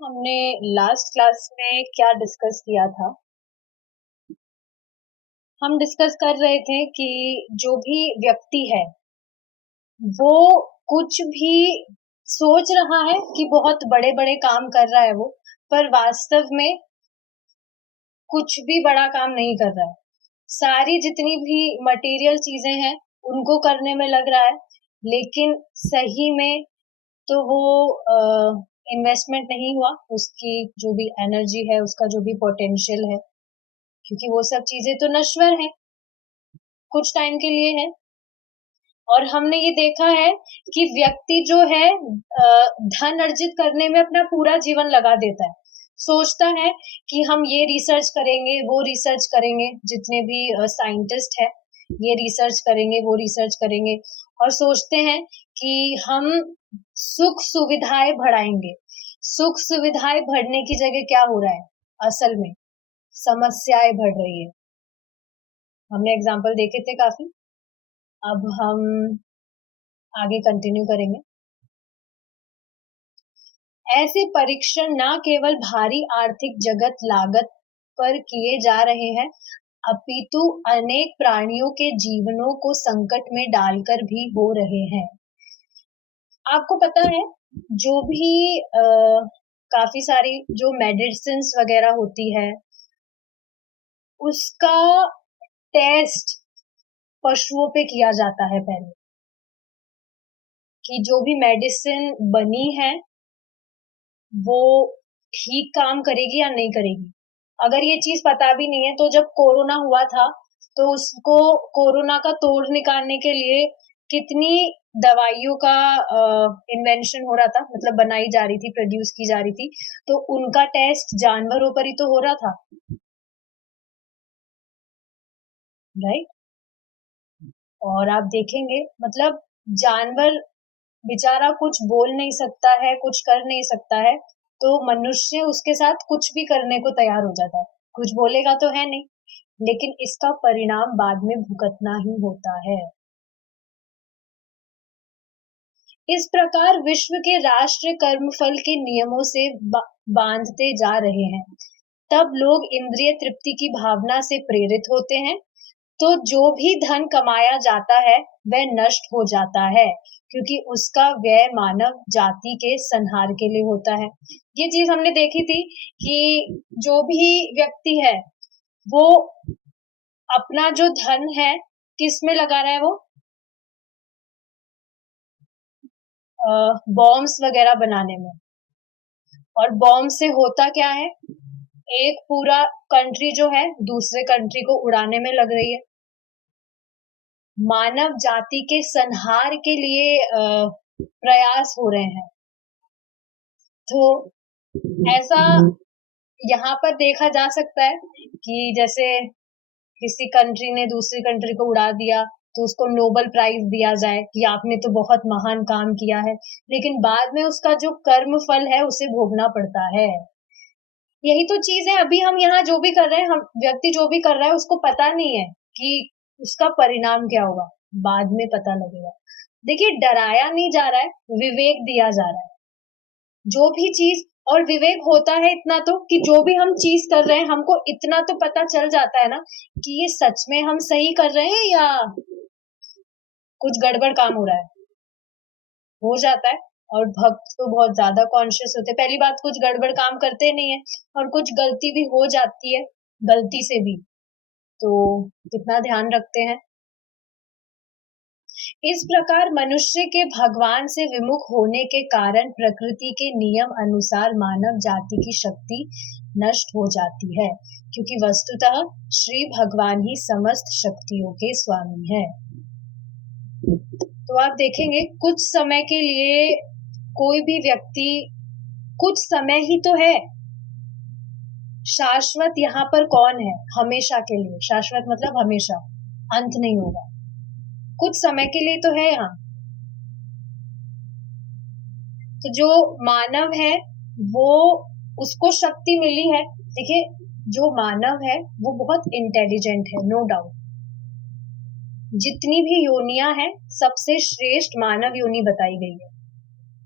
हमने last class में क्या डिस्कस किया था? हम डिस्कस कर रहे थे कि जो भी व्यक्ति है, वो कुछ भी सोच रहा है कि बहुत बड़े-बड़े काम कर रहा है वो, पर वास्तव में कुछ भी बड़ा काम नहीं कर रहा है। सारी जितनी भी मटेरियल चीज़ें हैं, उनको करने में लग रहा है, लेकिन सही में तो वो इन्वेस्टमेंट नहीं हुआ, उसकी जो भी एनर्जी है, उसका जो भी पोटेंशियल है, क्योंकि वो सब चीज़ें तो नश्वर हैं, कुछ टाइम के लिए हैं। और हमने ये देखा है कि व्यक्ति जो है धन अर्जित करने में अपना पूरा जीवन लगा देता है। सोचता है कि हम ये रिसर्च करेंगे, वो रिसर्च करेंगे, जितने भी साइंटिस्ट हैं, ये रिसर्च करेंगे, वो रिसर्च करेंगे और सोचते हैं कि हम सुख सुविधाएँ बढ़ाएँगे। सुख सुविधाएँ बढ़ने की जगह क्या हो रहा है? असल में समस्याएँ बढ़ रही है। हमने एग्ज़ाम्पल देखे थे काफ़ी। अब हम आगे कंटिन्यू करेंगे। ऐसे परीक्षण न केवल भारी आर्थिक जगत लागत पर किए जा रहे हैं, अपितु अनेक प्राणियों के जीवनों को संकट में डालकर भी हो रहे हैं। आपको पता है, जो भी काफ़ी सारी जो मेडिसिन्स वगैरह होती है, उसका टेस्ट पशुओं पे किया जाता है पहले, कि जो भी मेडिसिन बनी है वो ठीक काम करेगी या नहीं करेगी। अगर ये चीज़ पता भी नहीं है तो जब कोरोना हुआ था, तो उसको कोरोना का तोड़ निकालने के लिए कितनी दवाइयों का इन्वेंशन हो रहा था, मतलब बनाई जा रही थी, प्रोड्यूस की जा रही थी, तो उनका टेस्ट जानवरों पर ही तो हो रहा था, राइट? और आप देखेंगे मतलब जानवर बेचारा कुछ बोल नहीं सकता है, कुछ कर नहीं सकता है, तो मनुष्य उसके साथ कुछ भी करने को तैयार हो जाता है। कुछ बोलेगा तो है नहीं, लेकिन इसका परिणाम बाद में भुगतना ही होता है। इस प्रकार विश्व के राष्ट्र कर्मफल के नियमों से बांधते जा रहे हैं। तब लोग इंद्रिय तृप्ति की भावना से प्रेरित होते हैं, तो जो भी धन कमाया जाता है वह नष्ट हो जाता है, क्योंकि उसका व्यय मानव जाति के संहार के लिए होता है। ये चीज हमने देखी थी कि जो भी व्यक्ति है वो अपना जो धन है किस में लगा रहा है, वो बॉम्ब्स वगैरह बनाने में। और बॉम्ब से होता क्या है, एक पूरा कंट्री जो है दूसरे कंट्री को उड़ाने में लग रही है। मानव जाति के संहार के लिए प्रयास हो रहे हैं। तो ऐसा यहाँ पर देखा जा सकता है कि जैसे किसी कंट्री ने दूसरी कंट्री को उड़ा दिया, तो उसको नोबेल प्राइज दिया जाए कि आपने तो बहुत महान काम किया है, लेकिन बाद में उसका जो कर्म फल है उसे भोगना पड़ता है। यही तो चीज है, अभी हम यहाँ जो भी कर रहे हैं, हम व्यक्ति जो भी कर रहा है उसको पता नहीं है कि उसका परिणाम क्या होगा, बाद में पता लगेगा। देखिए, डराया नहीं जा रहा है, विवेक दिया जा रहा है। जो भी चीज, और विवेक होता है इतना तो कि जो भी हम चीज कर रहे हैं हमको इतना तो पता चल जाता है ना कि ये सच में हम सही कर रहे हैं या कुछ गड़बड़ काम हो रहा है, हो जाता है। और भक्त तो बहुत ज्यादा कॉन्शियस होते हैं। पहली बात, कुछ गड़बड़ काम करते नहीं है, और कुछ गलती भी हो जाती है, गलती से भी, तो कितना ध्यान रखते हैं। इस प्रकार मनुष्य के भगवान से विमुख होने के कारण प्रकृति के नियम अनुसार मानव जाति की शक्ति नष्ट हो जाती है, क्योंकि वस्तुतः श्री भगवान ही समस्त शक्तियों के स्वामी है। तो आप देखेंगे कुछ समय के लिए कोई भी व्यक्ति, कुछ समय ही तो है, शाश्वत यहाँ पर कौन है? हमेशा के लिए। शाश्वत मतलब हमेशा, अंत नहीं होगा। कुछ समय के लिए तो है यहाँ। तो जो मानव है वो, उसको शक्ति मिली है। देखिए, जो मानव है वो बहुत इंटेलिजेंट है, नो डाउट। जितनी भी योनियां हैं सबसे श्रेष्ठ मानव योनि बताई गई है।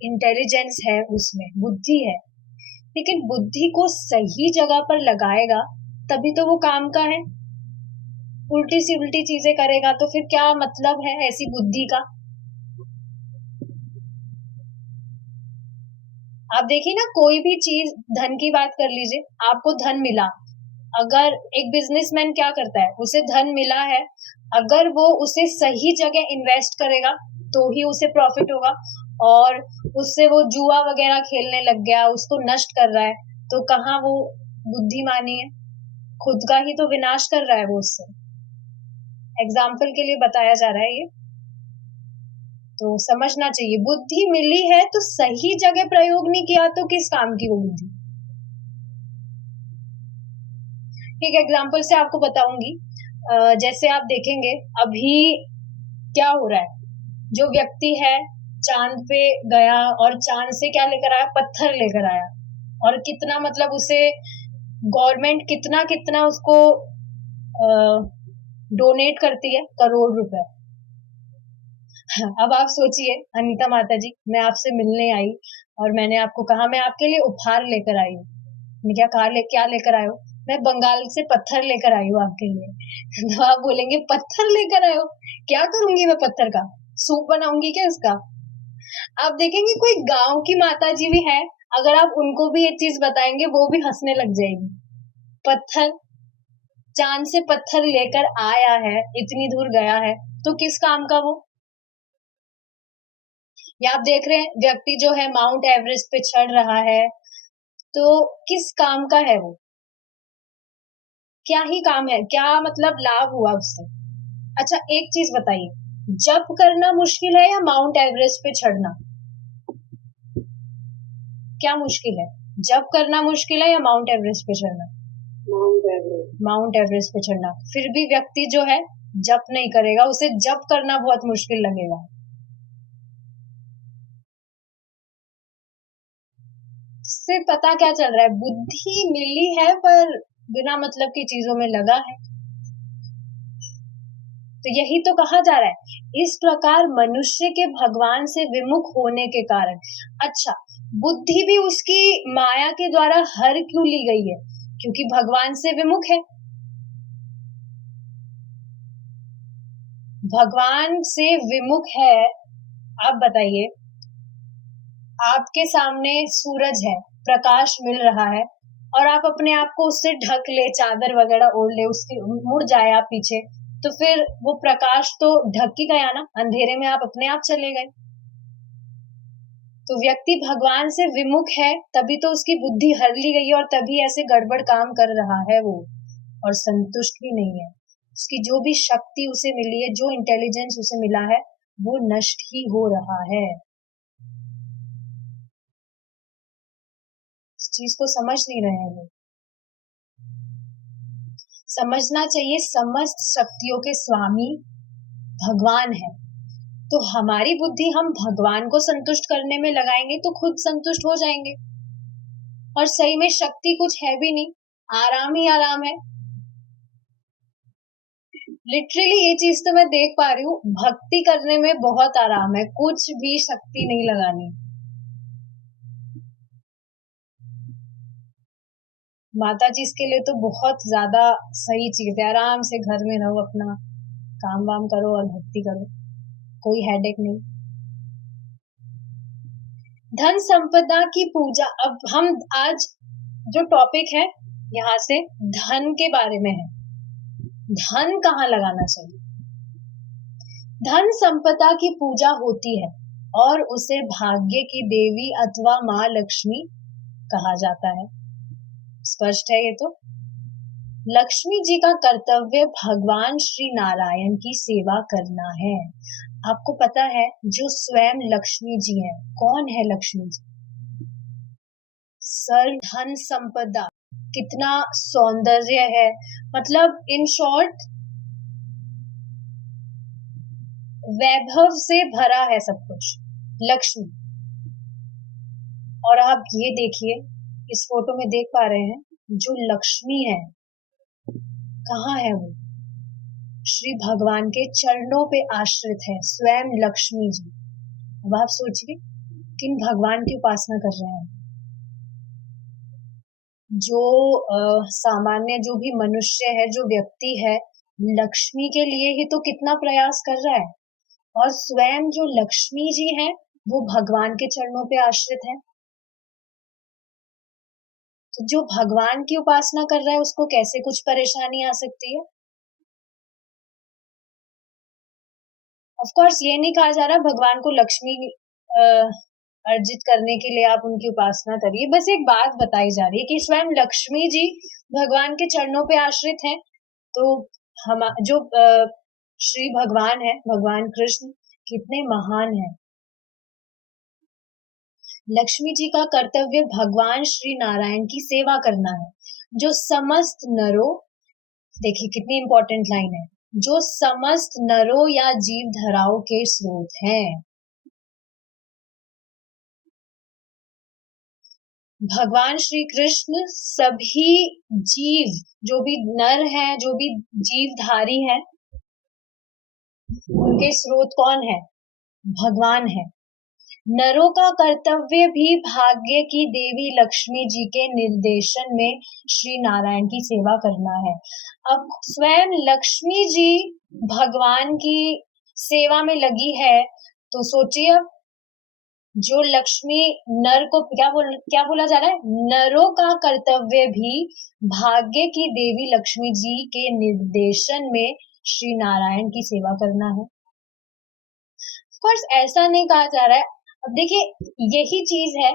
इंटेलिजेंस है उसमें, बुद्धि है, लेकिन बुद्धि को सही जगह पर लगाएगा तभी तो वो काम का है। उल्टी सी उल्टी चीजें करेगा तो फिर क्या मतलब है ऐसी बुद्धि का। आप देखिए ना, कोई भी चीज, धन की बात कर लीजिए, आपको धन मिला, अगर एक बिजनेसमैन क्या करता है, उसे धन मिला है, अगर वो उसे सही जगह इन्वेस्ट करेगा तो ही उसे प्रॉफिट होगा, और उससे वो जुआ वगैरह खेलने लग गया, उसको नष्ट कर रहा है, तो कहाँ वो बुद्धिमानी है, खुद का ही तो विनाश कर रहा है वो उससे। एग्जाम्पल के लिए बताया जा रहा है ये, तो समझना चाहिए, बुद्धि मिली है तो सही जगह प्रयोग नहीं किया तो किस काम की वो बुद्धि। एक एग्जाम्पल से आपको बताऊंगी, जैसे आप देखेंगे अभी क्या हो रहा है, जो व्यक्ति है चांद पे गया और चांद से क्या लेकर आया, पत्थर लेकर आया, और कितना मतलब उसे गवर्नमेंट कितना कितना उसको डोनेट करती है, करोड़ रुपए। अब आप सोचिए, अनीता माता जी, मैं आपसे मिलने आई और मैंने आपको कहा मैं आपके लिए उपहार लेकर आई हूँ, मैं क्या लेकर आए हो, मैं बंगाल से पत्थर लेकर आई हूँ आपके लिए। तो आप बोलेंगे पत्थर लेकर आए हो, क्या करूंगी मैं पत्थर का, सूप बनाऊंगी क्या इसका। आप देखेंगे कोई गांव की माता जी भी है, अगर आप उनको भी ये चीज बताएंगे वो भी हंसने लग जाएगी। पत्थर, चांद से पत्थर लेकर आया है, इतनी दूर गया है, तो किस काम का वो। या आप देख रहे हैं व्यक्ति जो है माउंट एवरेस्ट पे चढ़ रहा है, तो किस काम का है वो, क्या ही काम है, क्या मतलब लाभ हुआ उससे। अच्छा एक चीज बताइए, जप करना मुश्किल है या माउंट एवरेस्ट पे चढ़ना, क्या मुश्किल है, जप करना मुश्किल है या माउंट एवरेस्ट पे चढ़ना। माउंट एवरेस्ट पे चढ़ना, फिर भी व्यक्ति जो है जप नहीं करेगा, उसे जप करना बहुत मुश्किल लगेगा। इससे पता क्या चल रहा है, बुद्धि मिली है पर बिना मतलब की चीजों में लगा है। तो यही तो कहा जा रहा है, इस प्रकार मनुष्य के भगवान से विमुख होने के कारण। अच्छा, बुद्धि भी उसकी माया के द्वारा हर क्यों ली गई है, क्योंकि भगवान से विमुख है। भगवान से विमुख है, आप बताइए, आपके सामने सूरज है, प्रकाश मिल रहा है, और आप अपने आप को उससे ढक ले, चादर वगैरह ओढ़ ले, उसके मुड़ जाए आप पीछे, तो फिर वो प्रकाश तो ढक ही गया ना, अंधेरे में आप अपने आप चले गए। तो व्यक्ति भगवान से विमुख है तभी तो उसकी बुद्धि हर ली गई है, और तभी ऐसे गड़बड़ काम कर रहा है वो, और संतुष्ट भी नहीं है। उसकी जो भी शक्ति उसे मिली है, जो इंटेलिजेंस उसे मिला है, वो नष्ट ही हो रहा है। इस चीज को समझ नहीं रहे हैं लोग। समझना चाहिए, समस्त शक्तियों के स्वामी भगवान है, तो हमारी बुद्धि हम भगवान को संतुष्ट करने में लगाएंगे तो खुद संतुष्ट हो जाएंगे। और सही में शक्ति कुछ है भी नहीं, आराम ही आराम है। लिटरली ये चीज तो मैं देख पा रही हूँ, भक्ति करने में बहुत आराम है, कुछ भी शक्ति नहीं लगानी। माता जी इसके लिए तो बहुत ज्यादा सही चीज है, आराम से घर में रहो, अपना काम वाम करो और भक्ति करो, कोई हेडेक नहीं। धन संपदा की पूजा, अब हम आज जो टॉपिक है यहाँ से धन के बारे में है, धन कहाँ लगाना चाहिए। धन संपदा की पूजा होती है और उसे भाग्य की देवी अथवा माँ लक्ष्मी कहा जाता है, स्पष्ट है ये तो। लक्ष्मी जी का कर्तव्य भगवान श्री नारायण की सेवा करना है। आपको पता है जो स्वयं लक्ष्मी जी हैं, कौन है लक्ष्मी जी, सर्व धन संपदा, कितना सौंदर्य है, मतलब इन शॉर्ट वैभव से भरा है सब कुछ, लक्ष्मी। और आप ये देखिए, इस फोटो में देख पा रहे हैं, जो लक्ष्मी है कहाँ है वो, श्री भगवान के चरणों पे आश्रित है स्वयं लक्ष्मी जी। अब आप सोचिए किन भगवान की उपासना कर रहे हैं। जो सामान्य जो भी मनुष्य है, जो व्यक्ति है, लक्ष्मी के लिए ही तो कितना प्रयास कर रहा है। और स्वयं जो लक्ष्मी जी हैं, वो भगवान के चरणों पे आश्रित है। तो जो भगवान की उपासना कर रहा है, उसको कैसे कुछ परेशानी आ सकती है? ऑफ कोर्स ये नहीं कहा जा रहा भगवान को लक्ष्मी अर्जित करने के लिए आप उनकी उपासना करिए। बस एक बात बताई जा रही है कि स्वयं लक्ष्मी जी भगवान के चरणों पे आश्रित हैं। तो हम जो श्री भगवान है, भगवान कृष्ण कितने महान हैं। लक्ष्मी जी का कर्तव्य भगवान श्री नारायण की सेवा करना है, जो समस्त नरों, देखिए कितनी इंपॉर्टेंट लाइन है, जो समस्त नरों या जीव धराओं के स्रोत हैं। भगवान श्री कृष्ण सभी जीव, जो भी नर हैं, जो भी जीवधारी हैं, उनके स्रोत कौन है? भगवान है। नरों का कर्तव्य भी भाग्य की देवी लक्ष्मी जी के निर्देशन में श्री नारायण की सेवा करना है। अब स्वयं लक्ष्मी जी भगवान की सेवा में लगी है, तो सोचिए अब जो लक्ष्मी नर को क्या बोला जा रहा है? नरों का कर्तव्य भी भाग्य की देवी लक्ष्मी जी के निर्देशन में श्री नारायण की सेवा करना है। ऑफ कोर्स ऐसा नहीं कहा जा रहा है। अब देखिए यही चीज है,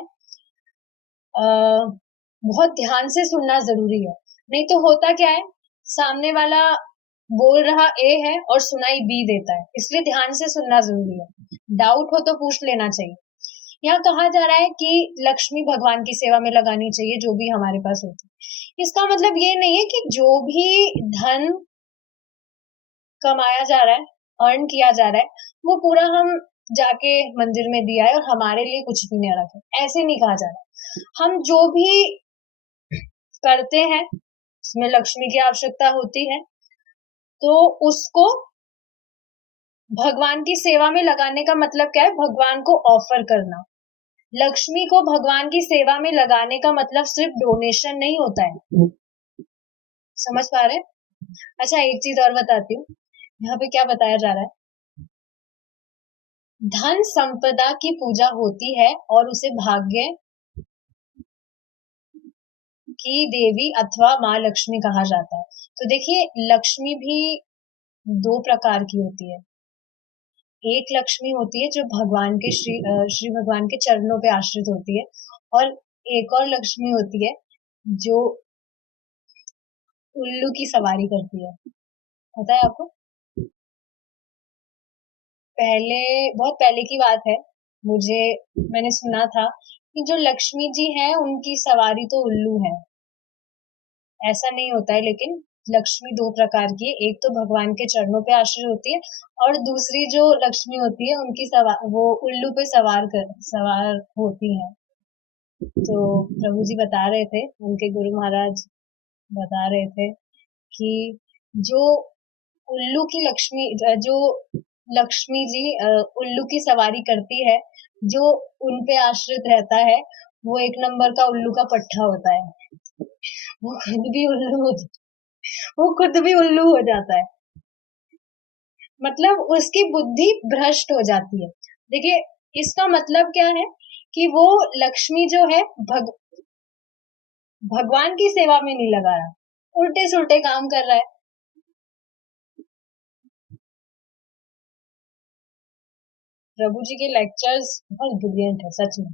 बहुत ध्यान से सुनना जरूरी है। नहीं तो होता क्या है, सामने वाला बोल रहा ए है और सुनाई बी देता है, इसलिए ध्यान से सुनना जरूरी है। डाउट हो तो पूछ लेना चाहिए। यहाँ कहा जा रहा है कि लक्ष्मी भगवान की सेवा में लगानी चाहिए जो भी हमारे पास होती है। इसका मतलब ये नहीं है कि जो भी धन कमाया जा रहा है, अर्न किया जा रहा है, वो पूरा हम जाके मंदिर में दिया है और हमारे लिए कुछ भी नहीं रखा, ऐसे नहीं कहा जा रहा। हम जो भी करते हैं उसमें लक्ष्मी की आवश्यकता होती है, तो उसको भगवान की सेवा में लगाने का मतलब क्या है? भगवान को ऑफर करना। लक्ष्मी को भगवान की सेवा में लगाने का मतलब सिर्फ डोनेशन नहीं होता है। समझ पा रहे हैं? अच्छा एक चीज और बताती हूँ, यहाँ पे क्या बताया जा रहा है। धन संपदा की पूजा होती है और उसे भाग्य की देवी अथवा माँ लक्ष्मी कहा जाता है। तो देखिए लक्ष्मी भी दो प्रकार की होती है। एक लक्ष्मी होती है जो भगवान के श्री भगवान के चरणों पे आश्रित होती है, और एक और लक्ष्मी होती है जो उल्लू की सवारी करती है। पता है आपको? पहले, बहुत पहले की बात है, मुझे मैंने सुना था कि जो लक्ष्मी जी हैं उनकी सवारी तो उल्लू है। ऐसा नहीं होता है, लेकिन लक्ष्मी दो प्रकार की है। एक तो भगवान के चरणों पे आश्रित होती है, और दूसरी जो लक्ष्मी होती है उनकी वो उल्लू पे सवार होती है। तो प्रभु जी बता रहे थे, उनके गुरु महाराज बता रहे थे कि जो उल्लू की लक्ष्मी, जो लक्ष्मी जी उल्लू की सवारी करती है, जो उन पे आश्रित रहता है, वो एक नंबर का उल्लू का पट्टा होता है। वो खुद भी उल्लू हो वो खुद भी उल्लू हो जाता है। मतलब उसकी बुद्धि भ्रष्ट हो जाती है। देखिए इसका मतलब क्या है कि वो लक्ष्मी जो है भगवान की सेवा में नहीं लगा रहा, उल्टे सुल्टे काम कर रहा है। प्रभु जी के लेक्चर्स बहुत ब्रिलियंट है सच में।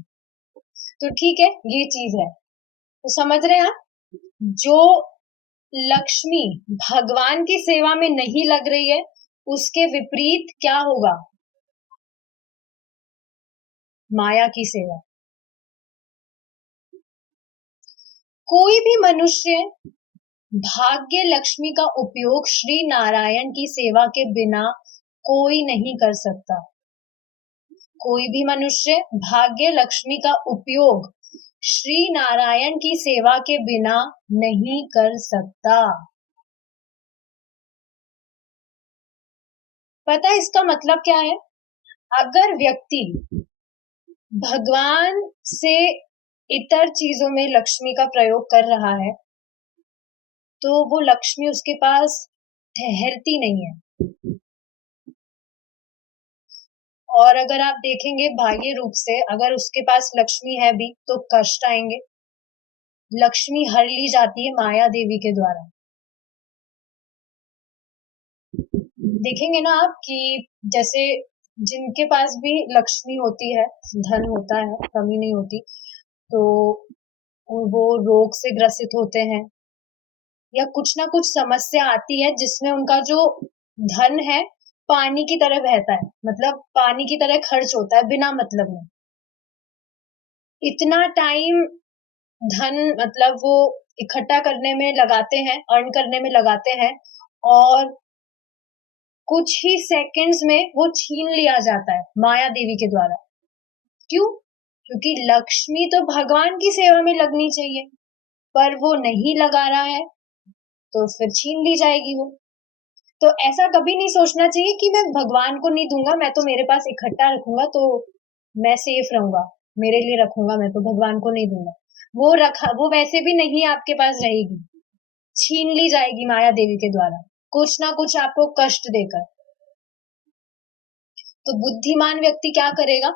तो ठीक है, ये चीज है, तो समझ रहे हैं आप? जो लक्ष्मी भगवान की सेवा में नहीं लग रही है, उसके विपरीत क्या होगा? माया की सेवा। कोई भी मनुष्य भाग्य लक्ष्मी का उपयोग श्री नारायण की सेवा के बिना कोई नहीं कर सकता। कोई भी मनुष्य भाग्य लक्ष्मी का उपयोग श्री नारायण की सेवा के बिना नहीं कर सकता। पता है इसका मतलब क्या है? अगर व्यक्ति भगवान से इतर चीजों में लक्ष्मी का प्रयोग कर रहा है, तो वो लक्ष्मी उसके पास ठहरती नहीं है। और अगर आप देखेंगे बाह्य रूप से, अगर उसके पास लक्ष्मी है भी तो कष्ट आएंगे। लक्ष्मी हर ली जाती है माया देवी के द्वारा। देखेंगे ना आप कि जैसे जिनके पास भी लक्ष्मी होती है, धन होता है, कमी नहीं होती, तो वो रोग से ग्रसित होते हैं या कुछ ना कुछ समस्या आती है जिसमें उनका जो धन है पानी की तरह बहता है, मतलब पानी की तरह खर्च होता है बिना मतलब में। इतना टाइम धन मतलब वो इकट्ठा करने में लगाते हैं, अर्न करने में लगाते हैं, और कुछ ही सेकंड्स में वो छीन लिया जाता है माया देवी के द्वारा। क्यों? क्योंकि लक्ष्मी तो भगवान की सेवा में लगनी चाहिए, पर वो नहीं लगा रहा है, तो फिर छीन ली जाएगी वो। तो ऐसा कभी नहीं सोचना चाहिए कि मैं भगवान को नहीं दूंगा, मैं तो मेरे पास इकट्ठा रखूंगा तो मैं सेफ रहूंगा, मेरे लिए रखूंगा, मैं तो भगवान को नहीं दूंगा। वो वैसे भी नहीं आपके पास रहेगी, छीन ली जाएगी माया देवी के द्वारा, कुछ ना कुछ आपको कष्ट देकर। तो बुद्धिमान व्यक्ति क्या करेगा?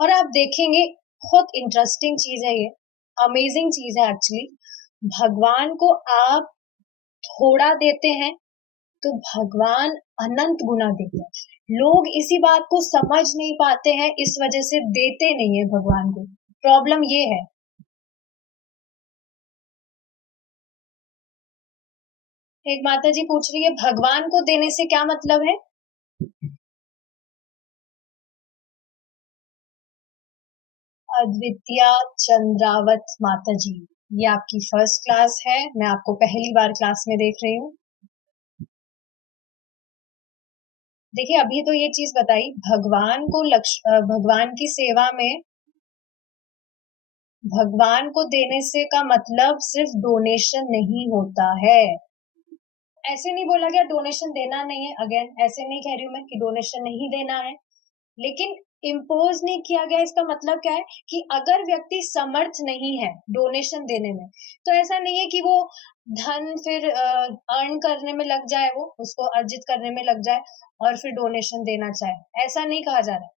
और आप देखेंगे, बहुत इंटरेस्टिंग चीज है ये, अमेजिंग चीज है एक्चुअली। भगवान को आप थोड़ा देते हैं तो भगवान अनंत गुना देते हैं। लोग इसी बात को समझ नहीं पाते हैं, इस वजह से देते नहीं है भगवान को। प्रॉब्लम ये है। एक माता जी पूछ रही है, भगवान को देने से क्या मतलब है? अद्वितीया चंद्रावत माता जी, ये आपकी फर्स्ट क्लास है, मैं आपको पहली बार क्लास में देख रही हूँ। देखिए, अभी तो ये चीज बताई, भगवान की सेवा में भगवान को देने से का मतलब सिर्फ डोनेशन नहीं होता है। ऐसे नहीं बोला गया डोनेशन देना नहीं है, अगेन ऐसे नहीं कह रही हूँ मैं कि डोनेशन नहीं देना है, लेकिन इम्पोज नहीं किया गया। इसका मतलब क्या है कि अगर व्यक्ति समर्थ नहीं है डोनेशन देने में, तो ऐसा नहीं है कि वो धन फिर अर्न करने में लग जाए, वो उसको अर्जित करने में लग जाए और फिर डोनेशन देना चाहे, ऐसा नहीं कहा जा रहा।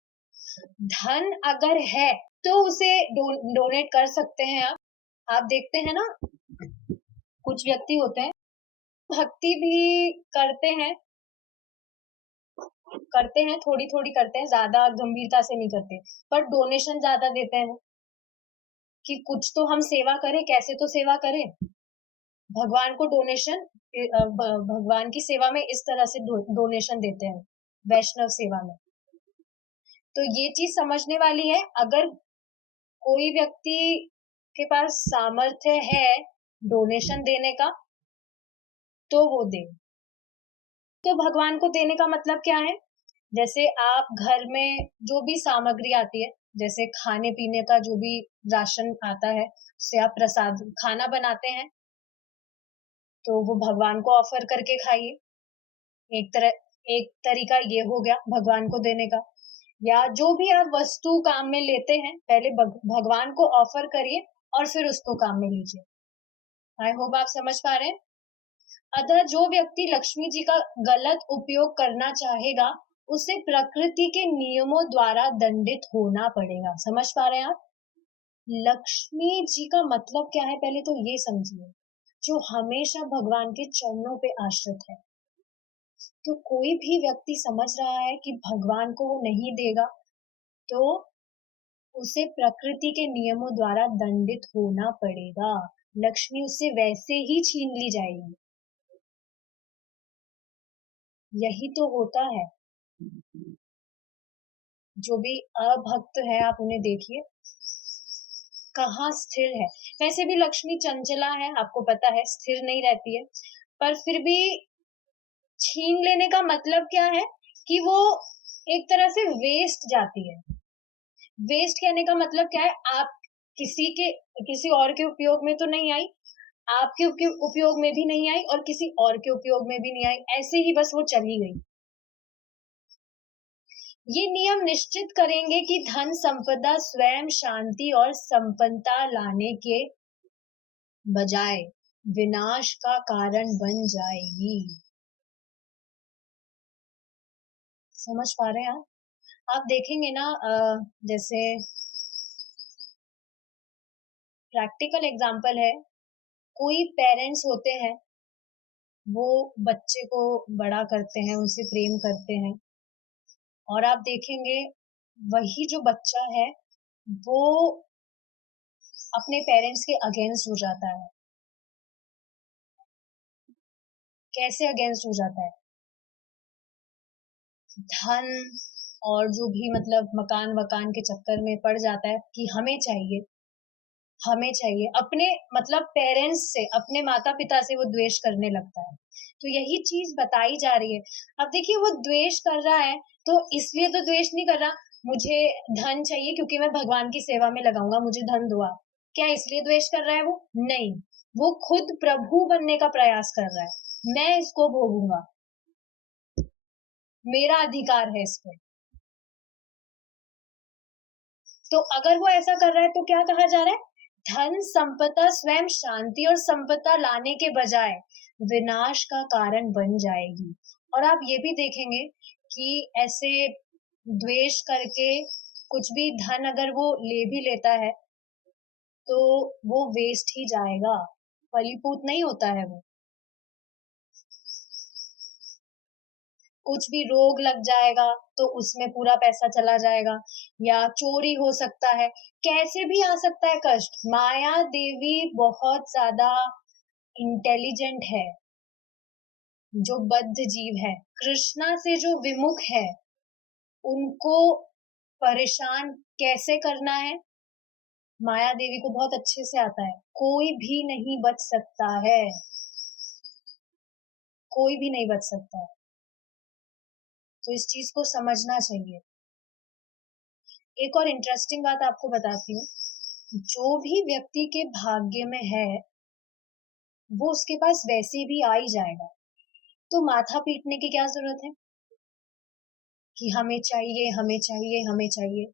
धन अगर है तो उसे डोनेट कर सकते हैं आप देखते हैं ना, कुछ व्यक्ति होते हैं भक्ति भी करते हैं, थोड़ी थोड़ी करते हैं, ज्यादा गंभीरता से नहीं करते, पर डोनेशन ज्यादा देते हैं कि कुछ तो हम सेवा करें, कैसे तो सेवा करें। भगवान को डोनेशन, भगवान की सेवा में इस तरह से डोनेशन देते हैं, वैष्णव सेवा में। तो ये चीज समझने वाली है। अगर कोई व्यक्ति के पास सामर्थ्य है डोनेशन देने का, तो वो दे। तो भगवान को देने का मतलब क्या है? जैसे आप घर में जो भी सामग्री आती है, जैसे खाने पीने का जो भी राशन आता है, उससे आप प्रसाद खाना बनाते हैं, तो वो भगवान को ऑफर करके खाइए। एक तरीका ये हो गया भगवान को देने का। या जो भी आप वस्तु काम में लेते हैं, पहले भगवान को ऑफर करिए और फिर उसको काम में लीजिए। आई होप आप समझ पा रहे हैं। अतः जो व्यक्ति लक्ष्मी जी का गलत उपयोग करना चाहेगा, उसे प्रकृति के नियमों द्वारा दंडित होना पड़ेगा। समझ पा रहे हैं आप? लक्ष्मी जी का मतलब क्या है, पहले तो ये समझिए। जो हमेशा भगवान के चरणों पे आश्रित है। तो कोई भी व्यक्ति समझ रहा है कि भगवान को वो नहीं देगा, तो उसे प्रकृति के नियमों द्वारा दंडित होना पड़ेगा। लक्ष्मी उससे वैसे ही छीन ली जाएगी। यही तो होता है। जो भी अभक्त है आप उन्हें देखिए, कहाँ स्थिर है। वैसे भी लक्ष्मी चंचला है, आपको पता है, स्थिर नहीं रहती है, पर फिर भी छीन लेने का मतलब क्या है कि वो एक तरह से वेस्ट जाती है। वेस्ट कहने का मतलब क्या है? आप किसी और के उपयोग में तो नहीं आई, आपके उपयोग में भी नहीं आई और किसी और के उपयोग में भी नहीं आई, ऐसे ही बस वो चली गई। ये नियम निश्चित करेंगे कि धन संपदा स्वयं शांति और संपन्नता लाने के बजाय विनाश का कारण बन जाएगी। समझ पा रहे हैं आप देखेंगे ना, जैसे प्रैक्टिकल एग्जांपल है, कोई पेरेंट्स होते हैं, वो बच्चे को बड़ा करते हैं, उनसे प्रेम करते हैं, और आप देखेंगे वही जो बच्चा है वो अपने पेरेंट्स के अगेंस्ट हो जाता है। कैसे अगेंस्ट हो जाता है? धन और जो भी मतलब मकान वकान के चक्कर में पड़ जाता है कि हमें चाहिए, हमें चाहिए, अपने मतलब पेरेंट्स से, अपने माता पिता से वो द्वेष करने लगता है। तो यही चीज बताई जा रही है। अब देखिए वो द्वेष कर रहा है तो इसलिए तो द्वेष नहीं कर रहा, मुझे धन चाहिए क्योंकि मैं भगवान की सेवा में लगाऊंगा, मुझे धन दो आप। क्या इसलिए द्वेष कर रहा है वो? नहीं, वो खुद प्रभु बनने का प्रयास कर रहा है, मैं इसको भोगूंगा, मेरा अधिकार है इस पे। तो अगर वो ऐसा कर रहा है तो क्या कहा जा रहा है? धन संपदा स्वयं शांति और संपदा लाने के बजाय विनाश का कारण बन जाएगी। और आप ये भी देखेंगे कि ऐसे द्वेष करके कुछ भी धन अगर वो ले भी लेता है तो वो वेस्ट ही जाएगा, फलीभूत नहीं होता है वो। कुछ भी रोग लग जाएगा तो उसमें पूरा पैसा चला जाएगा, या चोरी हो सकता है, कैसे भी आ सकता है कष्ट। माया देवी बहुत ज्यादा इंटेलिजेंट है, जो बद्ध जीव है, कृष्णा से जो विमुख है, उनको परेशान कैसे करना है, माया देवी को बहुत अच्छे से आता है। कोई भी नहीं बच सकता है, कोई भी नहीं बच सकता है। तो इस चीज को समझना चाहिए। एक और इंटरेस्टिंग बात आपको बताती हूँ, जो भी व्यक्ति के भाग्य में है वो उसके पास वैसे भी आ ही जाएगा, तो माथा पीटने की क्या जरूरत है कि हमें चाहिए, हमें चाहिए, हमें चाहिए।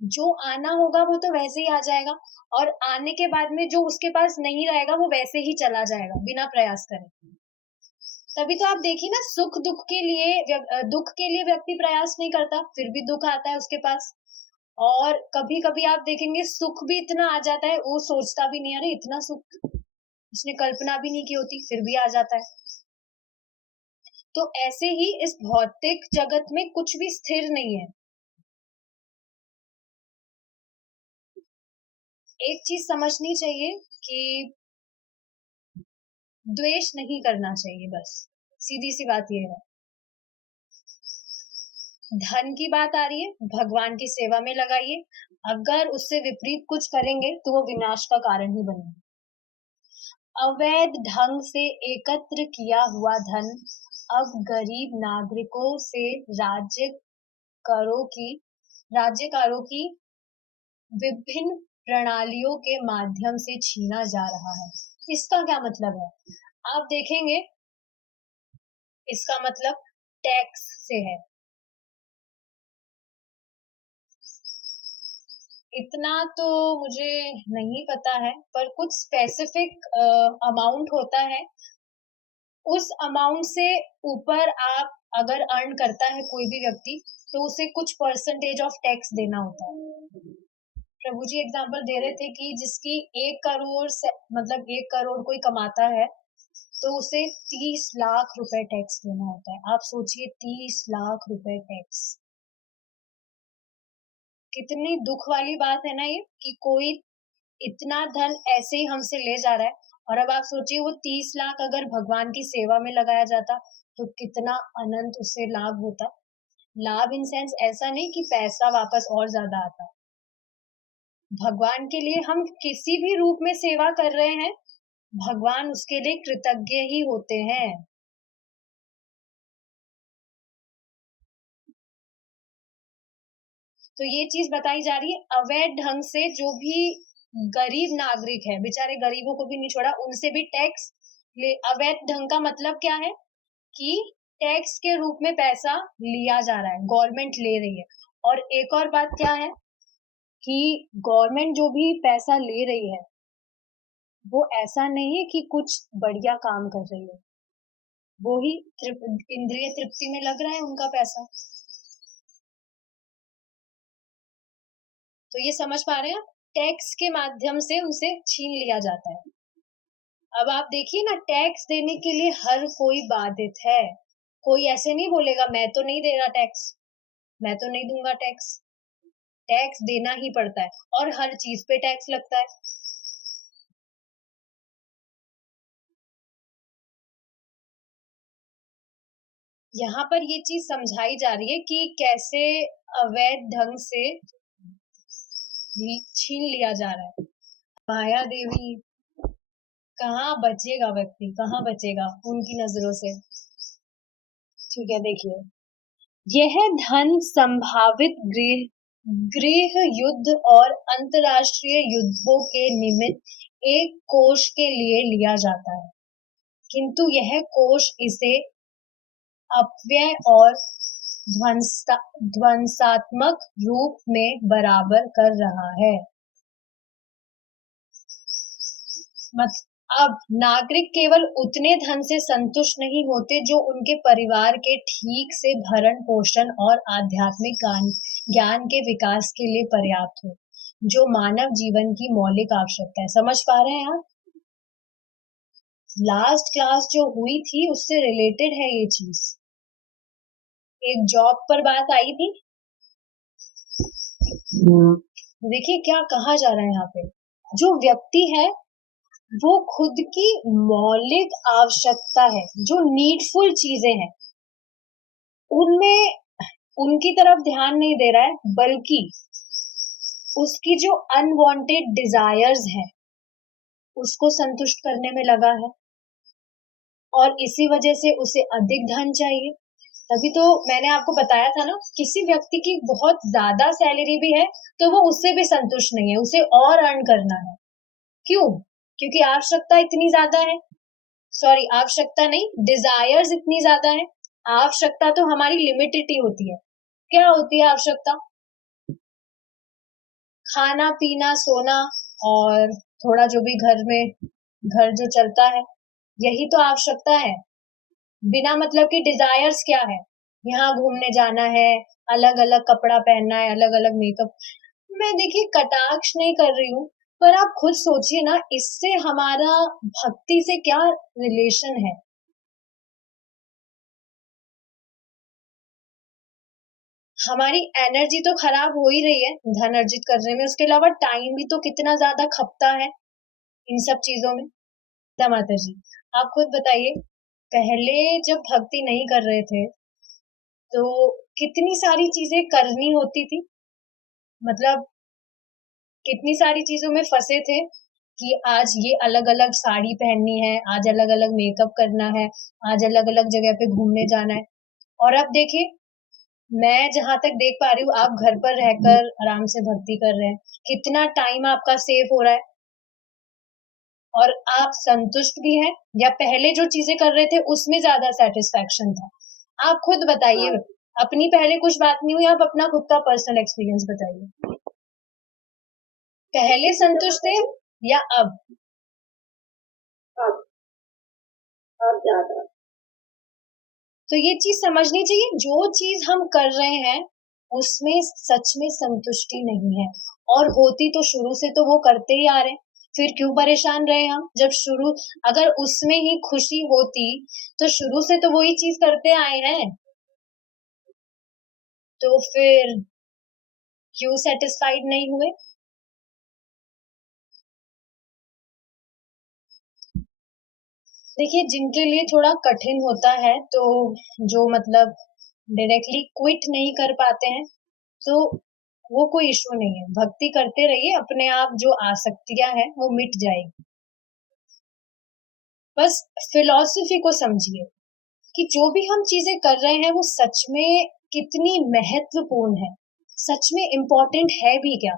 जो आना होगा वो तो वैसे ही आ जाएगा, और आने के बाद में जो उसके पास नहीं रहेगा वो वैसे ही चला जाएगा बिना प्रयास करे। तभी तो आप देखिए ना, सुख दुख के लिए दुख के लिए व्यक्ति प्रयास नहीं करता, फिर भी दुख आता है उसके पास। और कभी कभी आप देखेंगे सुख भी इतना आ जाता है, वो सोचता भी नहीं, अरे इतना सुख उसने कल्पना भी नहीं की होती, फिर भी आ जाता है। तो ऐसे ही इस भौतिक जगत में कुछ भी स्थिर नहीं है। एक चीज समझनी चाहिए कि द्वेष नहीं करना चाहिए, बस सीधी सी बात ये है। धन की बात आ रही है, भगवान की सेवा में लगाइए, अगर उससे विपरीत कुछ करेंगे तो वो विनाश का कारण ही बनेगा। अवैध ढंग से एकत्र किया हुआ धन अब गरीब नागरिकों से करों की राज्यकारों की विभिन्न प्रणालियों के माध्यम से छीना जा रहा है। इसका क्या मतलब है? आप देखेंगे इसका मतलब टैक्स से है। इतना तो मुझे नहीं पता है, पर कुछ स्पेसिफिक अमाउंट होता है, उस अमाउंट से ऊपर आप अगर अर्न करता है कोई भी व्यक्ति तो उसे कुछ परसेंटेज ऑफ टैक्स देना होता है। प्रभु जी एग्जाम्पल दे रहे थे कि जिसकी 1 करोड़ से मतलब 1 करोड़ कोई कमाता है तो उसे 30 लाख रुपए टैक्स देना होता है। आप सोचिए 30 लाख रुपए टैक्स, कितनी दुख वाली बात है ना ये, कि कोई इतना धन ऐसे ही हमसे ले जा रहा है। और अब आप सोचिए वो 30 लाख अगर भगवान की सेवा में लगाया जाता तो कितना अनंत उससे लाभ होता। लाभ इन सेंस ऐसा नहीं कि पैसा वापस और ज्यादा आता, भगवान के लिए हम किसी भी रूप में सेवा कर रहे हैं, भगवान उसके लिए कृतज्ञ ही होते हैं। तो ये चीज बताई जा रही है, अवैध ढंग से जो भी गरीब नागरिक है, बेचारे गरीबों को भी नहीं छोड़ा, उनसे भी टैक्स ले। अवैध ढंग का मतलब क्या है? कि टैक्स के रूप में पैसा लिया जा रहा है, गवर्नमेंट ले रही है। और एक और बात क्या है कि गवर्नमेंट जो भी पैसा ले रही है वो ऐसा नहीं है कि कुछ बढ़िया काम कर रही है, वो ही इंद्रिय तृप्ति में लग रहा है उनका पैसा। तो ये समझ पा रहे हैं आप, टैक्स के माध्यम से उसे छीन लिया जाता है। अब आप देखिए ना, टैक्स देने के लिए हर कोई बाधित है। कोई ऐसे नहीं बोलेगा मैं तो नहीं दे रहा टैक्स, मैं तो नहीं दूंगा टैक्स। टैक्स देना ही पड़ता है और हर चीज पे टैक्स लगता है। यहाँ पर ये चीज समझाई जा रही है कि कैसे अवैध ढंग से छीन लिया जा रहा है। माया देवी, कहाँ बचेगा व्यक्ति, कहाँ बचेगा उनकी नजरों से। ठीक है, देखिए, यह धन संभावित गृह युद्ध और अंतर्राष्ट्रीय युद्धों के निमित्त एक कोष के लिए लिया जाता है, किंतु यह कोष इसे अपव्यय और ध्वंसात्मक रूप में बराबर कर रहा है। अब नागरिक केवल उतने धन से संतुष्ट नहीं होते जो उनके परिवार के ठीक से भरण पोषण और आध्यात्मिक ज्ञान के विकास के लिए पर्याप्त हो, जो मानव जीवन की मौलिक आवश्यकता है। समझ पा रहे हैं आप? लास्ट क्लास जो हुई थी उससे रिलेटेड है ये चीज। एक जॉब पर बात आई थी। देखिए क्या कहा जा रहा है यहाँ पे, जो व्यक्ति है वो खुद की मौलिक आवश्यकता है, जो नीडफुल चीजें हैं उनमें उनकी तरफ ध्यान नहीं दे रहा है, बल्कि उसकी जो अनवांटेड डिजायर्स है उसको संतुष्ट करने में लगा है, और इसी वजह से उसे अधिक धन चाहिए। तभी तो मैंने आपको बताया था ना, किसी व्यक्ति की बहुत ज्यादा सैलरी भी है तो वो उससे भी संतुष्ट नहीं है, उसे और अर्न करना है। क्यों? क्योंकि आवश्यकता इतनी ज्यादा है। सॉरी, आवश्यकता नहीं, डिजायर्स इतनी ज्यादा है। आवश्यकता तो हमारी लिमिटेड ही होती है। क्या होती है आवश्यकता? खाना पीना सोना और थोड़ा जो भी घर में घर जो चलता है, यही तो आवश्यकता है। बिना मतलब कि डिजायर्स क्या है? यहाँ घूमने जाना है, अलग अलग कपड़ा पहनना है, अलग अलग मेकअप। मैं देखिए कटाक्ष नहीं कर रही हूँ, पर आप खुद सोचिए ना, इससे हमारा भक्ति से क्या रिलेशन है? हमारी एनर्जी तो खराब हो ही रही है धन अर्जित करने में, उसके अलावा टाइम भी तो कितना ज्यादा खपता है इन सब चीजों में। माता जी, आप खुद बताइए, पहले जब भक्ति नहीं कर रहे थे तो कितनी सारी चीजें करनी होती थी, मतलब कितनी सारी चीजों में फंसे थे कि आज ये अलग अलग साड़ी पहननी है, आज अलग अलग मेकअप करना है, आज अलग अलग जगह पे घूमने जाना है। और अब देखिए, मैं जहां तक देख पा रही हूँ, आप घर पर रहकर आराम से भक्ति कर रहे हैं, कितना टाइम आपका सेव हो रहा है और आप संतुष्ट भी हैं, या पहले जो चीजें कर रहे थे उसमें ज्यादा सेटिस्फैक्शन था? आप खुद बताइए। अपनी पहले कुछ बात नहीं हुई, आप अपना खुद का पर्सनल एक्सपीरियंस बताइए। पहले संतुष्ट थे या अब? अब अब ज्यादा। तो ये चीज समझनी चाहिए, जो चीज हम कर रहे हैं उसमें सच में संतुष्टि नहीं है, और होती तो शुरू से तो वो करते ही आ रहे हैं, फिर क्यों परेशान रहे हम? जब शुरू, अगर उसमें ही खुशी होती तो शुरू से तो वही चीज करते आए हैं, तो फिर क्यों सेटिस्फाइड नहीं हुए? देखिए, जिनके लिए थोड़ा कठिन होता है, तो जो मतलब डायरेक्टली क्विट नहीं कर पाते हैं, तो वो कोई इश्यू नहीं है, भक्ति करते रहिए, अपने आप जो आसक्तियां हैं वो मिट जाएगी। बस फिलॉसफी को समझिए कि जो भी हम चीजें कर रहे हैं वो सच में कितनी महत्वपूर्ण है, सच में इम्पोर्टेंट है भी क्या।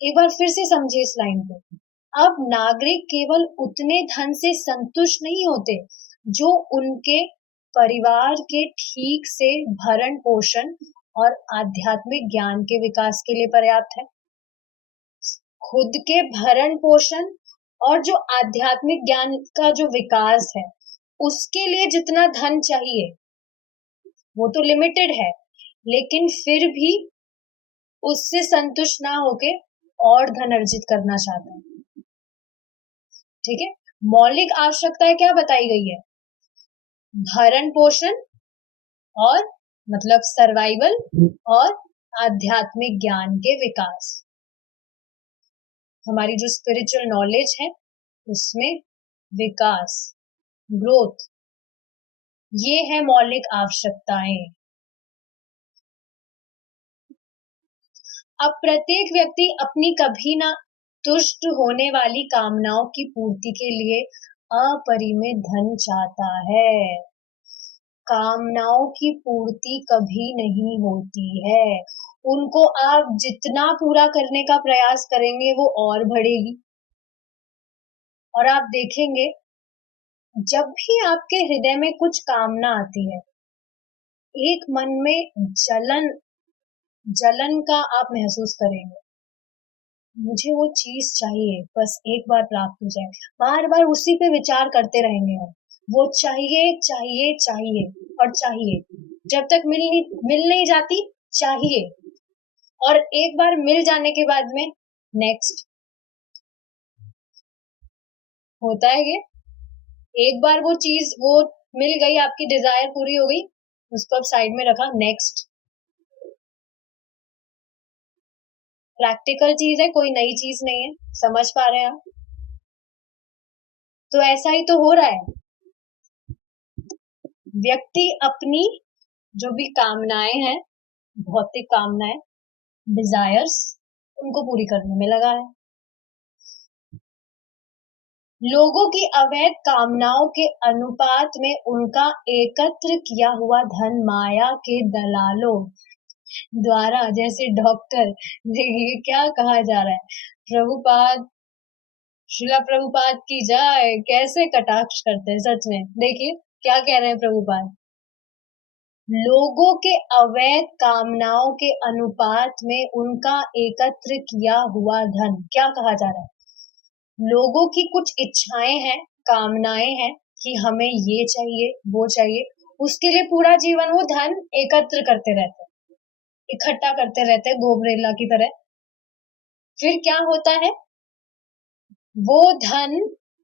एक बार फिर से समझिए इस लाइन को। अब नागरिक केवल उतने धन से संतुष्ट नहीं होते जो उनके परिवार के ठीक से भरण पोषण और आध्यात्मिक ज्ञान के विकास के लिए पर्याप्त है। खुद के भरण पोषण और जो आध्यात्मिक ज्ञान का जो विकास है, उसके लिए जितना धन चाहिए वो तो लिमिटेड है, लेकिन फिर भी उससे संतुष्ट ना होके और धन अर्जित करना चाहते हैं। ठीक है, मौलिक आवश्यकताएं क्या बताई गई है? भरण पोषण और मतलब सर्वाइवल और आध्यात्मिक ज्ञान के विकास। हमारी जो स्पिरिचुअल नॉलेज है उसमें विकास, ग्रोथ, ये है मौलिक आवश्यकताएं। अब प्रत्येक व्यक्ति अपनी कभी ना तुष्ट होने वाली कामनाओं की पूर्ति के लिए अपरिमित धन चाहता है। कामनाओं की पूर्ति कभी नहीं होती है, उनको आप जितना पूरा करने का प्रयास करेंगे वो और बढ़ेगी। और आप देखेंगे जब भी आपके हृदय में कुछ कामना आती है, एक मन में जलन का आप महसूस करेंगे। मुझे वो चीज चाहिए, बस एक बार प्राप्त हो जाए, बार बार उसी पे विचार करते रहेंगे हम। वो चाहिए चाहिए चाहिए और चाहिए, जब तक मिल नहीं जाती चाहिए, और एक बार मिल जाने के बाद में नेक्स्ट होता है ये। एक बार वो चीज वो मिल गई, आपकी डिजायर पूरी हो गई, उसको अब साइड में रखा, नेक्स्ट। प्रैक्टिकल चीज है, कोई नई चीज नहीं है, समझ पा रहे हैं आप? तो ऐसा ही तो हो रहा है। व्यक्ति अपनी जो भी कामनाएं हैं, भौतिक कामनाएं, डिजायर्स, उनको पूरी करने में लगा है। लोगों की अवैध कामनाओं के अनुपात में उनका एकत्र किया हुआ धन माया के दलालों द्वारा, जैसे डॉक्टर, देखिए क्या कहा जा रहा है, प्रभुपाद, शिला प्रभुपाद की जाए, कैसे कटाक्ष करते हैं सच में। देखिए क्या कह रहे हैं प्रभुपाद, लोगों के अवैध कामनाओं के अनुपात में उनका एकत्र किया हुआ धन, क्या कहा जा रहा है, लोगों की कुछ इच्छाएं हैं, कामनाएं हैं कि हमें ये चाहिए वो चाहिए, उसके लिए पूरा जीवन वो धन एकत्र करते रहते हैं, इकट्ठा करते रहते हैं गोबरेला की तरह। फिर क्या होता है, वो धन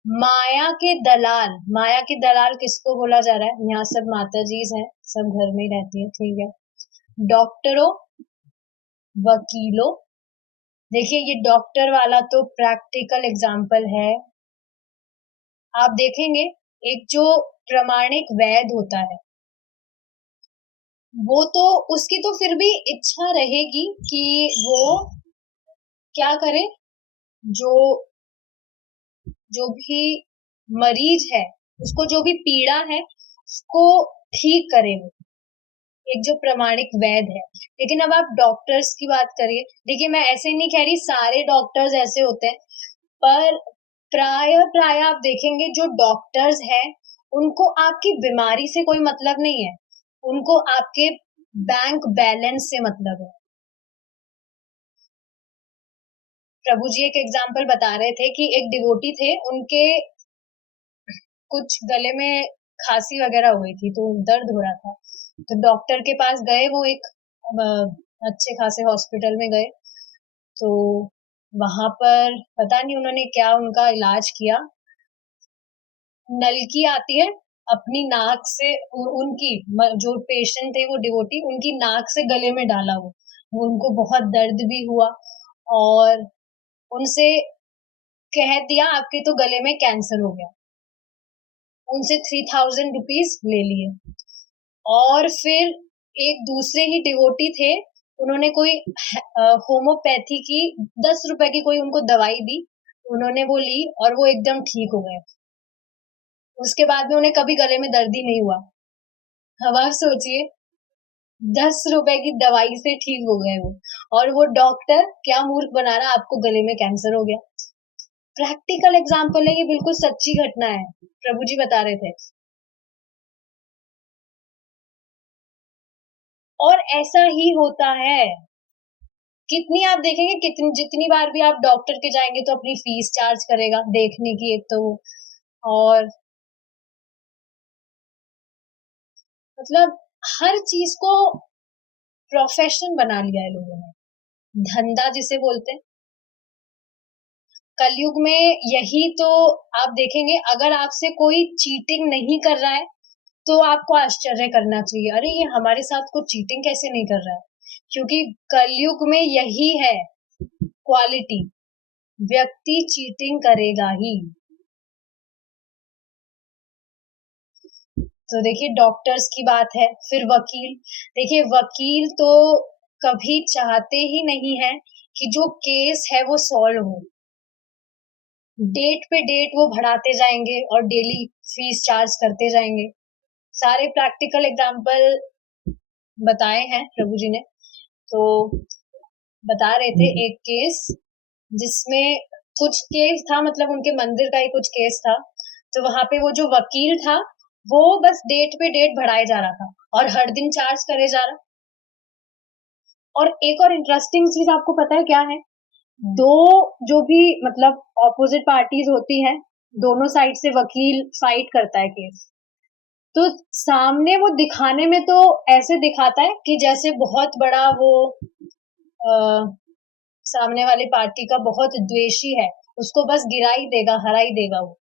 माया के दलाल, माया के दलाल किसको बोला जा रहा है, यहाँ सब माताजीज हैं, सब घर में ही रहती है, ठीक है, डॉक्टरों, वकीलों, देखिए ये डॉक्टर वाला तो प्रैक्टिकल एग्जाम्पल है। आप देखेंगे एक जो प्रमाणिक वैद्य होता है, वो तो उसकी तो फिर भी इच्छा रहेगी कि वो क्या करे, जो जो भी मरीज है उसको जो भी पीड़ा है उसको ठीक करे वो, एक जो प्रमाणिक वैद्य है। लेकिन अब आप डॉक्टर्स की बात करिए, देखिए मैं ऐसे नहीं कह रही सारे डॉक्टर्स ऐसे होते हैं, पर प्राय आप देखेंगे जो डॉक्टर्स हैं उनको आपकी बीमारी से कोई मतलब नहीं है, उनको आपके बैंक बैलेंस से मतलब है। प्रभु जी एक एग्जाम्पल बता रहे थे कि एक डिवोटी थे, उनके कुछ गले में खांसी वगैरह हुई थी, तो दर्द हो रहा था, तो डॉक्टर के पास गए, वो एक अच्छे खासे हॉस्पिटल में गए, तो वहां पर पता नहीं उन्होंने क्या उनका इलाज किया, नलकी आती है अपनी नाक से, उनकी जो पेशेंट थे वो डिवोटी, उनकी नाक से गले में डाला वो उनको बहुत दर्द भी हुआ, और उनसे कह दिया आपके तो गले में कैंसर हो गया, उनसे 3000 रुपीज ले लिए। और फिर एक दूसरे ही डिवोटी थे, उन्होंने कोई होम्योपैथी की 10 रुपए की कोई उनको दवाई दी, उन्होंने वो ली और वो एकदम ठीक हो गए, उसके बाद में उन्हें कभी गले में दर्द ही नहीं हुआ। अब आप सोचिए, 10 रुपए की दवाई से ठीक हो गए वो, और वो डॉक्टर क्या मूर्ख बना रहा, आपको गले में कैंसर हो गया। प्रैक्टिकल एग्जाम्पल है, ये बिल्कुल सच्ची घटना है, प्रभु जी बता रहे थे। और ऐसा ही होता है। कितनी आप देखेंगे, कितनी जितनी बार भी आप डॉक्टर के जाएंगे तो अपनी फीस चार्ज करेगा देखने की, एक तो वो, और मतलब हर चीज को प्रोफेशन बना लिया है लोगों ने, धंधा जिसे बोलते हैं। कलयुग में यही तो आप देखेंगे, अगर आपसे कोई चीटिंग नहीं कर रहा है तो आपको आश्चर्य करना चाहिए, अरे ये हमारे साथ को चीटिंग कैसे नहीं कर रहा है, क्योंकि कलयुग में यही है क्वालिटी, व्यक्ति चीटिंग करेगा ही। तो देखिए डॉक्टर्स की बात है, फिर वकील, देखिए वकील तो कभी चाहते ही नहीं है कि जो केस है वो सॉल्व हो, डेट पे डेट वो बढ़ाते जाएंगे और डेली फीस चार्ज करते जाएंगे। सारे प्रैक्टिकल एग्जाम्पल बताए हैं प्रभु जी ने। तो बता रहे थे एक केस जिसमें कुछ केस था, मतलब उनके मंदिर का ही कुछ केस था, तो वहां पे वो जो वकील था वो बस डेट पे डेट बढ़ाए जा रहा था और हर दिन चार्ज करे जा रहा। और एक और इंटरेस्टिंग चीज आपको पता है क्या है, दो जो भी मतलब ऑपोजिट पार्टीज होती हैं, दोनों साइड से वकील फाइट करता है केस, तो सामने वो दिखाने में तो ऐसे दिखाता है कि जैसे बहुत बड़ा वो सामने वाली पार्टी का बहुत द्वेषी है, उसको बस गिरा ही देगा, हरा ही देगा वो।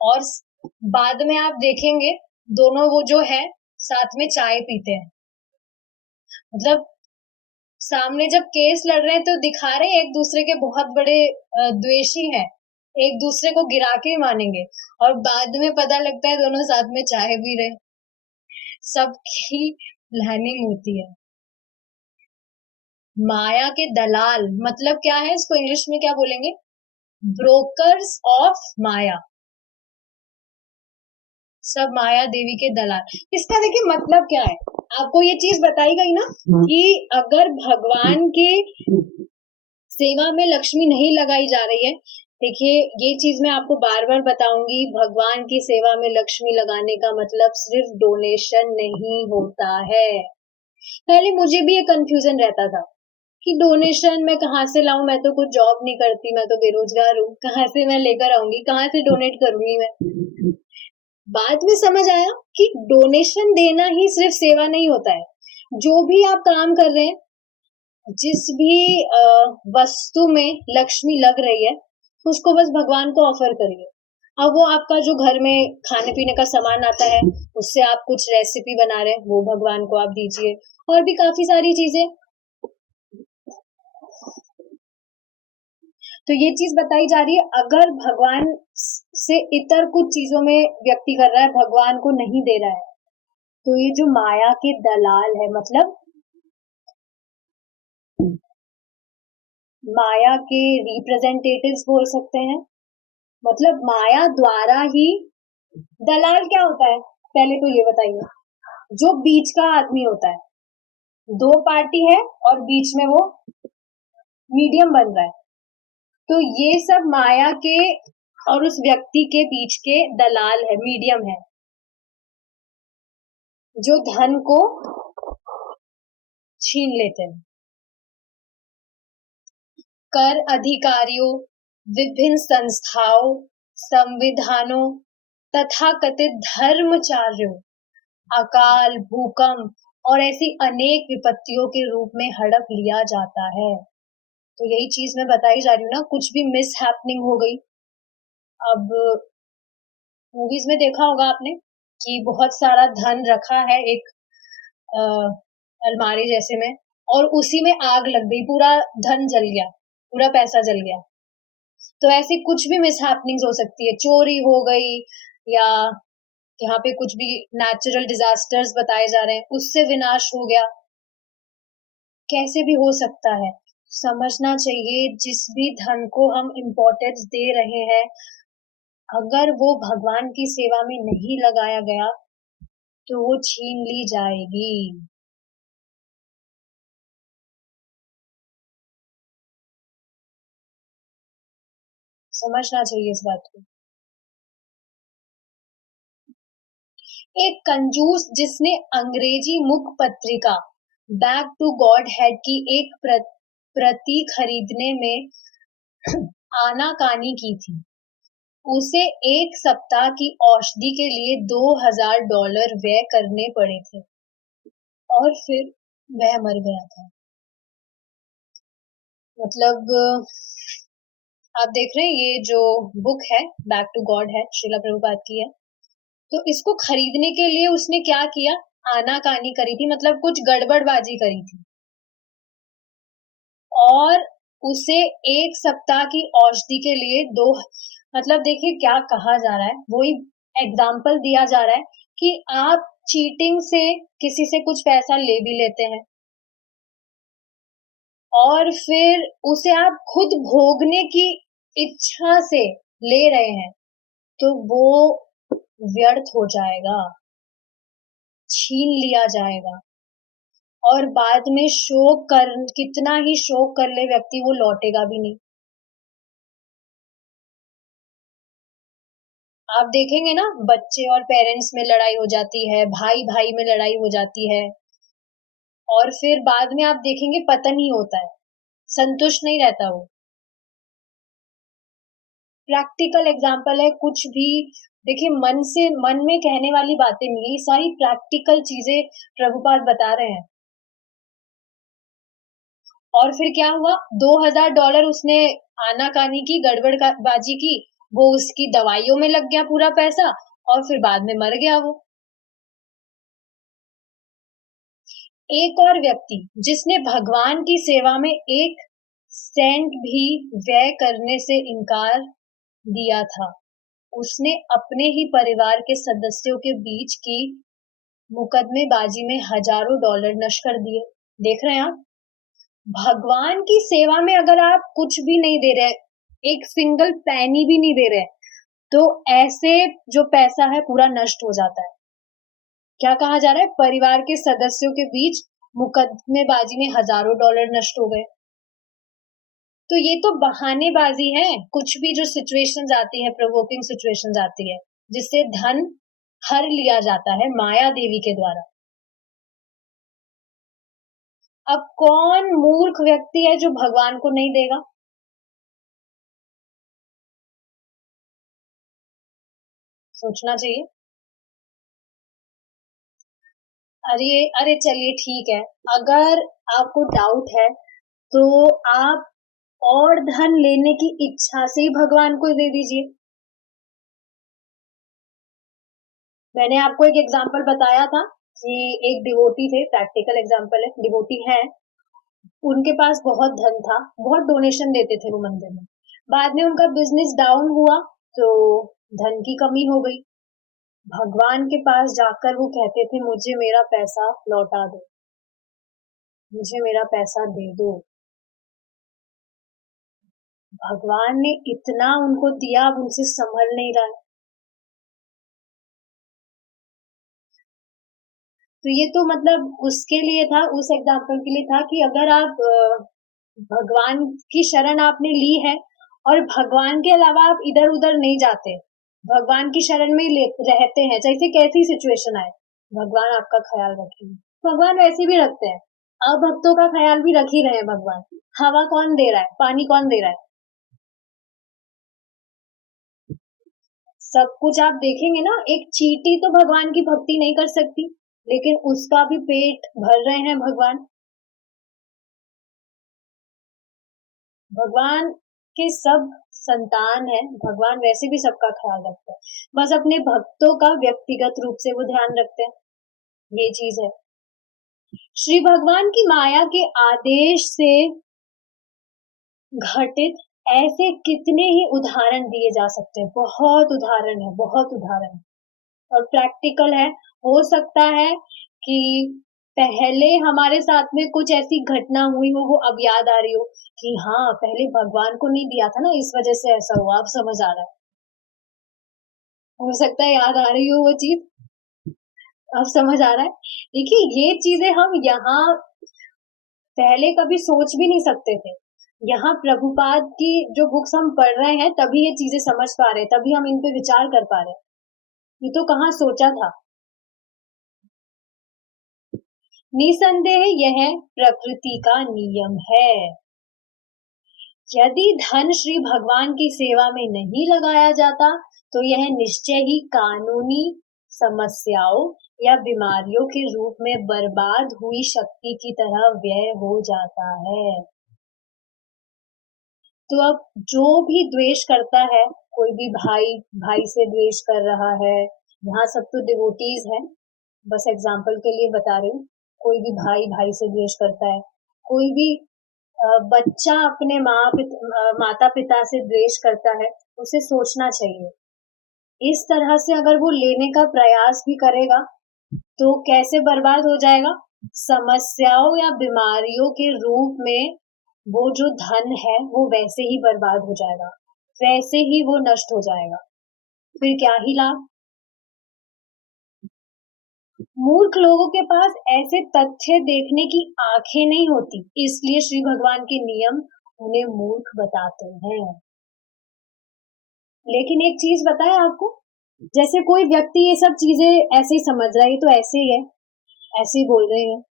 और बाद में आप देखेंगे दोनों वो जो है साथ में चाय पीते हैं, मतलब सामने जब केस लड़ रहे हैं तो दिखा रहे हैं एक दूसरे के बहुत बड़े द्वेषी हैं, एक दूसरे को गिरा के ही मानेंगे, और बाद में पता लगता है दोनों साथ में चाय पी रहे। सबकी प्लानिंग होती है। माया के दलाल मतलब क्या है, इसको इंग्लिश में क्या बोलेंगे, ब्रोकर्स ऑफ माया, सब माया देवी के दलाल। इसका देखिए मतलब क्या है, आपको ये चीज बताई गई ना कि अगर भगवान के सेवा में लक्ष्मी नहीं लगाई जा रही है, देखिए ये चीज मैं आपको बार बार बताऊंगी, भगवान की सेवा में लक्ष्मी लगाने का मतलब सिर्फ डोनेशन नहीं होता है। पहले मुझे भी ये कंफ्यूजन रहता था कि डोनेशन मैं कहाँ से लाऊं, मैं तो कुछ जॉब नहीं करती, मैं तो बेरोजगार हूँ, कहाँ से मैं लेकर आऊंगी, कहाँ से डोनेट करूंगी मैं। बाद में समझ आया कि डोनेशन देना ही सिर्फ सेवा नहीं होता है, जो भी आप काम कर रहे हैं, जिस भी वस्तु में लक्ष्मी लग रही है उसको बस भगवान को ऑफर करिए। अब वो आपका जो घर में खाने पीने का सामान आता है, उससे आप कुछ रेसिपी बना रहे हैं, वो भगवान को आप दीजिए, और भी काफी सारी चीजें। तो ये चीज बताई जा रही है, अगर भगवान से इतर कुछ चीजों में व्यक्ति कर रहा है, भगवान को नहीं दे रहा है, तो ये जो माया के दलाल है, मतलब माया के रिप्रेजेंटेटिव्स बोल सकते हैं, मतलब माया द्वारा ही। दलाल क्या होता है पहले तो ये बताइए, जो बीच का आदमी होता है, दो पार्टी है और बीच में वो मीडियम बन रहा है, तो ये सब माया के और उस व्यक्ति के बीच के दलाल है, मीडियम है, जो धन को छीन लेते हैं। कर अधिकारियों, विभिन्न संस्थाओं, संविधानों तथा कथित धर्मचार्यों, अकाल, भूकंप और ऐसी अनेक विपत्तियों के रूप में हड़प लिया जाता है। तो यही चीज मैं बताई जा रही हूँ ना, कुछ भी मिस हैपनिंग हो गई। अब मूवीज में देखा होगा आपने कि बहुत सारा धन रखा है एक अलमारी जैसे में, और उसी में आग लग गई, पूरा धन जल गया, पूरा पैसा जल गया। तो ऐसी कुछ भी मिस हैपनिंग्स हो सकती है, चोरी हो गई, या यहाँ पे कुछ भी नेचुरल डिजास्टर्स बताए जा रहे हैं, उससे विनाश हो गया, कैसे भी हो सकता है। समझना चाहिए जिस भी धन को हम इम्पोर्टेंस दे रहे हैं, अगर वो भगवान की सेवा में नहीं लगाया गया तो वो छीन ली जाएगी। समझना चाहिए इस बात को। एक कंजूस जिसने अंग्रेजी मुख पत्रिका बैक टू गॉड हेड की एक प्रति खरीदने में आनाकानी की थी। उसे 1 सप्ताह की औषधि के लिए $2000 व्यय करने पड़े थे और फिर वह मर गया था। मतलब आप देख रहे हैं ये जो बुक है बैक टू गॉड है, श्रीला प्रभुपाद की है। तो इसको खरीदने के लिए उसने क्या किया, आनाकानी करी थी, मतलब कुछ गड़बड़बाजी करी थी और उसे 1 सप्ताह की औषधि के लिए दो, मतलब देखिए क्या कहा जा रहा है, वही एग्जाम्पल दिया जा रहा है कि आप चीटिंग से किसी से कुछ पैसा ले भी लेते हैं और फिर उसे आप खुद भोगने की इच्छा से ले रहे हैं, तो वो व्यर्थ हो जाएगा, छीन लिया जाएगा और बाद में शोक कर, कितना ही शोक कर ले व्यक्ति, वो लौटेगा भी नहीं। आप देखेंगे ना, बच्चे और पेरेंट्स में लड़ाई हो जाती है, भाई भाई में लड़ाई हो जाती है और फिर बाद में आप देखेंगे पतन ही होता है, संतुष्ट नहीं रहता वो। प्रैक्टिकल एग्जाम्पल है कुछ भी, देखिए मन से, मन में कहने वाली बातें नहीं है, ये सारी प्रैक्टिकल चीजें प्रभुपाद बता रहे हैं। और फिर क्या हुआ, $2000 उसने आनाकानी की, गड़बड़बाजी की, वो उसकी दवाइयों में लग गया पूरा पैसा और फिर बाद में मर गया वो। एक और व्यक्ति जिसने भगवान की सेवा में 1 सेंट भी व्यय करने से इनकार दिया था, उसने अपने ही परिवार के सदस्यों के बीच की मुकदमेबाजी में हजारों डॉलर नष्ट कर दिए। देख रहे हैं आप, भगवान की सेवा में अगर आप कुछ भी नहीं दे रहे, एक सिंगल पैनी भी नहीं दे रहे, तो ऐसे जो पैसा है पूरा नष्ट हो जाता है। क्या कहा जा रहा है, परिवार के सदस्यों के बीच मुकदमेबाजी में हजारों डॉलर नष्ट हो गए। तो ये तो बहानेबाजी है, कुछ भी जो सिचुएशंस आती है, प्रोवोकिंग सिचुएशंस आती है जिससे धन हर लिया जाता है माया देवी के द्वारा। अब कौन मूर्ख व्यक्ति है जो भगवान को नहीं देगा? सोचना चाहिए। अरे अरे चलिए ठीक है, अगर आपको डाउट है तो आप और धन लेने की इच्छा से ही भगवान को दे दीजिए। मैंने आपको एक एग्जांपल बताया था कि एक डिवोटी थे, प्रैक्टिकल एग्जांपल है, डिवोटी है, उनके पास बहुत धन था, बहुत डोनेशन देते थे वो मंदिर में। बाद में उनका बिजनेस डाउन हुआ तो धन की कमी हो गई। भगवान के पास जाकर वो कहते थे मुझे मेरा पैसा लौटा दो, मुझे मेरा पैसा दे दो। भगवान ने इतना उनको दिया, अब उनसे संभल नहीं रहा है। तो ये तो मतलब उसके लिए था, उस एग्जाम्पल के लिए था कि अगर आप भगवान की शरण आपने ली है और भगवान के अलावा आप इधर उधर नहीं जाते, भगवान की शरण में रहते हैं, जैसे कैसी सिचुएशन आए, भगवान आपका ख्याल रखेंगे। भगवान वैसे भी रखते हैं, अभक्तों का ख्याल भी रख ही रहे हैं भगवान। हवा कौन दे रहा है, पानी कौन दे रहा है, सब कुछ आप देखेंगे ना। एक चींटी तो भगवान की भक्ति नहीं कर सकती, लेकिन उसका भी पेट भर रहे हैं भगवान। भगवान के सब संतान है, भगवान वैसे भी सबका ख्याल रखते हैं, बस अपने भक्तों का व्यक्तिगत रूप से वो ध्यान रखते हैं, ये चीज है। श्री भगवान की माया के आदेश से घटित ऐसे कितने ही उदाहरण दिए जा सकते हैं, बहुत उदाहरण है, बहुत उदाहरण, और प्रैक्टिकल है। हो सकता है कि पहले हमारे साथ में कुछ ऐसी घटना हुई हो, वो अब याद आ रही हो कि हाँ पहले भगवान को नहीं दिया था ना, इस वजह से ऐसा हुआ, अब समझ आ रहा है। हो सकता है याद आ रही हो वो चीज, अब समझ आ रहा है। देखिए ये चीजें हम यहाँ पहले कभी सोच भी नहीं सकते थे, यहाँ प्रभुपाद की जो बुक्स हम पढ़ रहे हैं तभी ये चीजें समझ पा रहे हैं, तभी हम इन पे विचार कर पा रहे हैं, ये तो कहाँ सोचा था। निसंदेह यह प्रकृति का नियम है। यदि धन श्री भगवान की सेवा में नहीं लगाया जाता तो यह निश्चय ही कानूनी समस्याओं या बीमारियों के रूप में बर्बाद हुई शक्ति की तरह व्यय हो जाता है। तो अब जो भी द्वेष करता है, कोई भी भाई भाई से द्वेष कर रहा है, यहाँ सब तो डिवोटीज हैं, बस एग्जाम्पल के लिए बता रही हूँ, कोई भी भाई भाई से द्वेष करता है, कोई भी बच्चा अपने माता पिता से द्वेष करता है, उसे सोचना चाहिए इस तरह से अगर वो लेने का प्रयास भी करेगा तो कैसे बर्बाद हो जाएगा, समस्याओं या बीमारियों के रूप में वो जो धन है वो वैसे ही बर्बाद हो जाएगा, वैसे ही वो नष्ट हो जाएगा, फिर क्या ही लाभ। मूर्ख लोगों के पास ऐसे तथ्य देखने की आंखें नहीं होती, इसलिए श्री भगवान के नियम उन्हें मूर्ख बताते हैं। लेकिन एक चीज बताएं आपको, जैसे कोई व्यक्ति ये सब चीजें ऐसे ही समझ रहा है, ये तो ऐसे ही है, ऐसे ही बोल रहे हैं,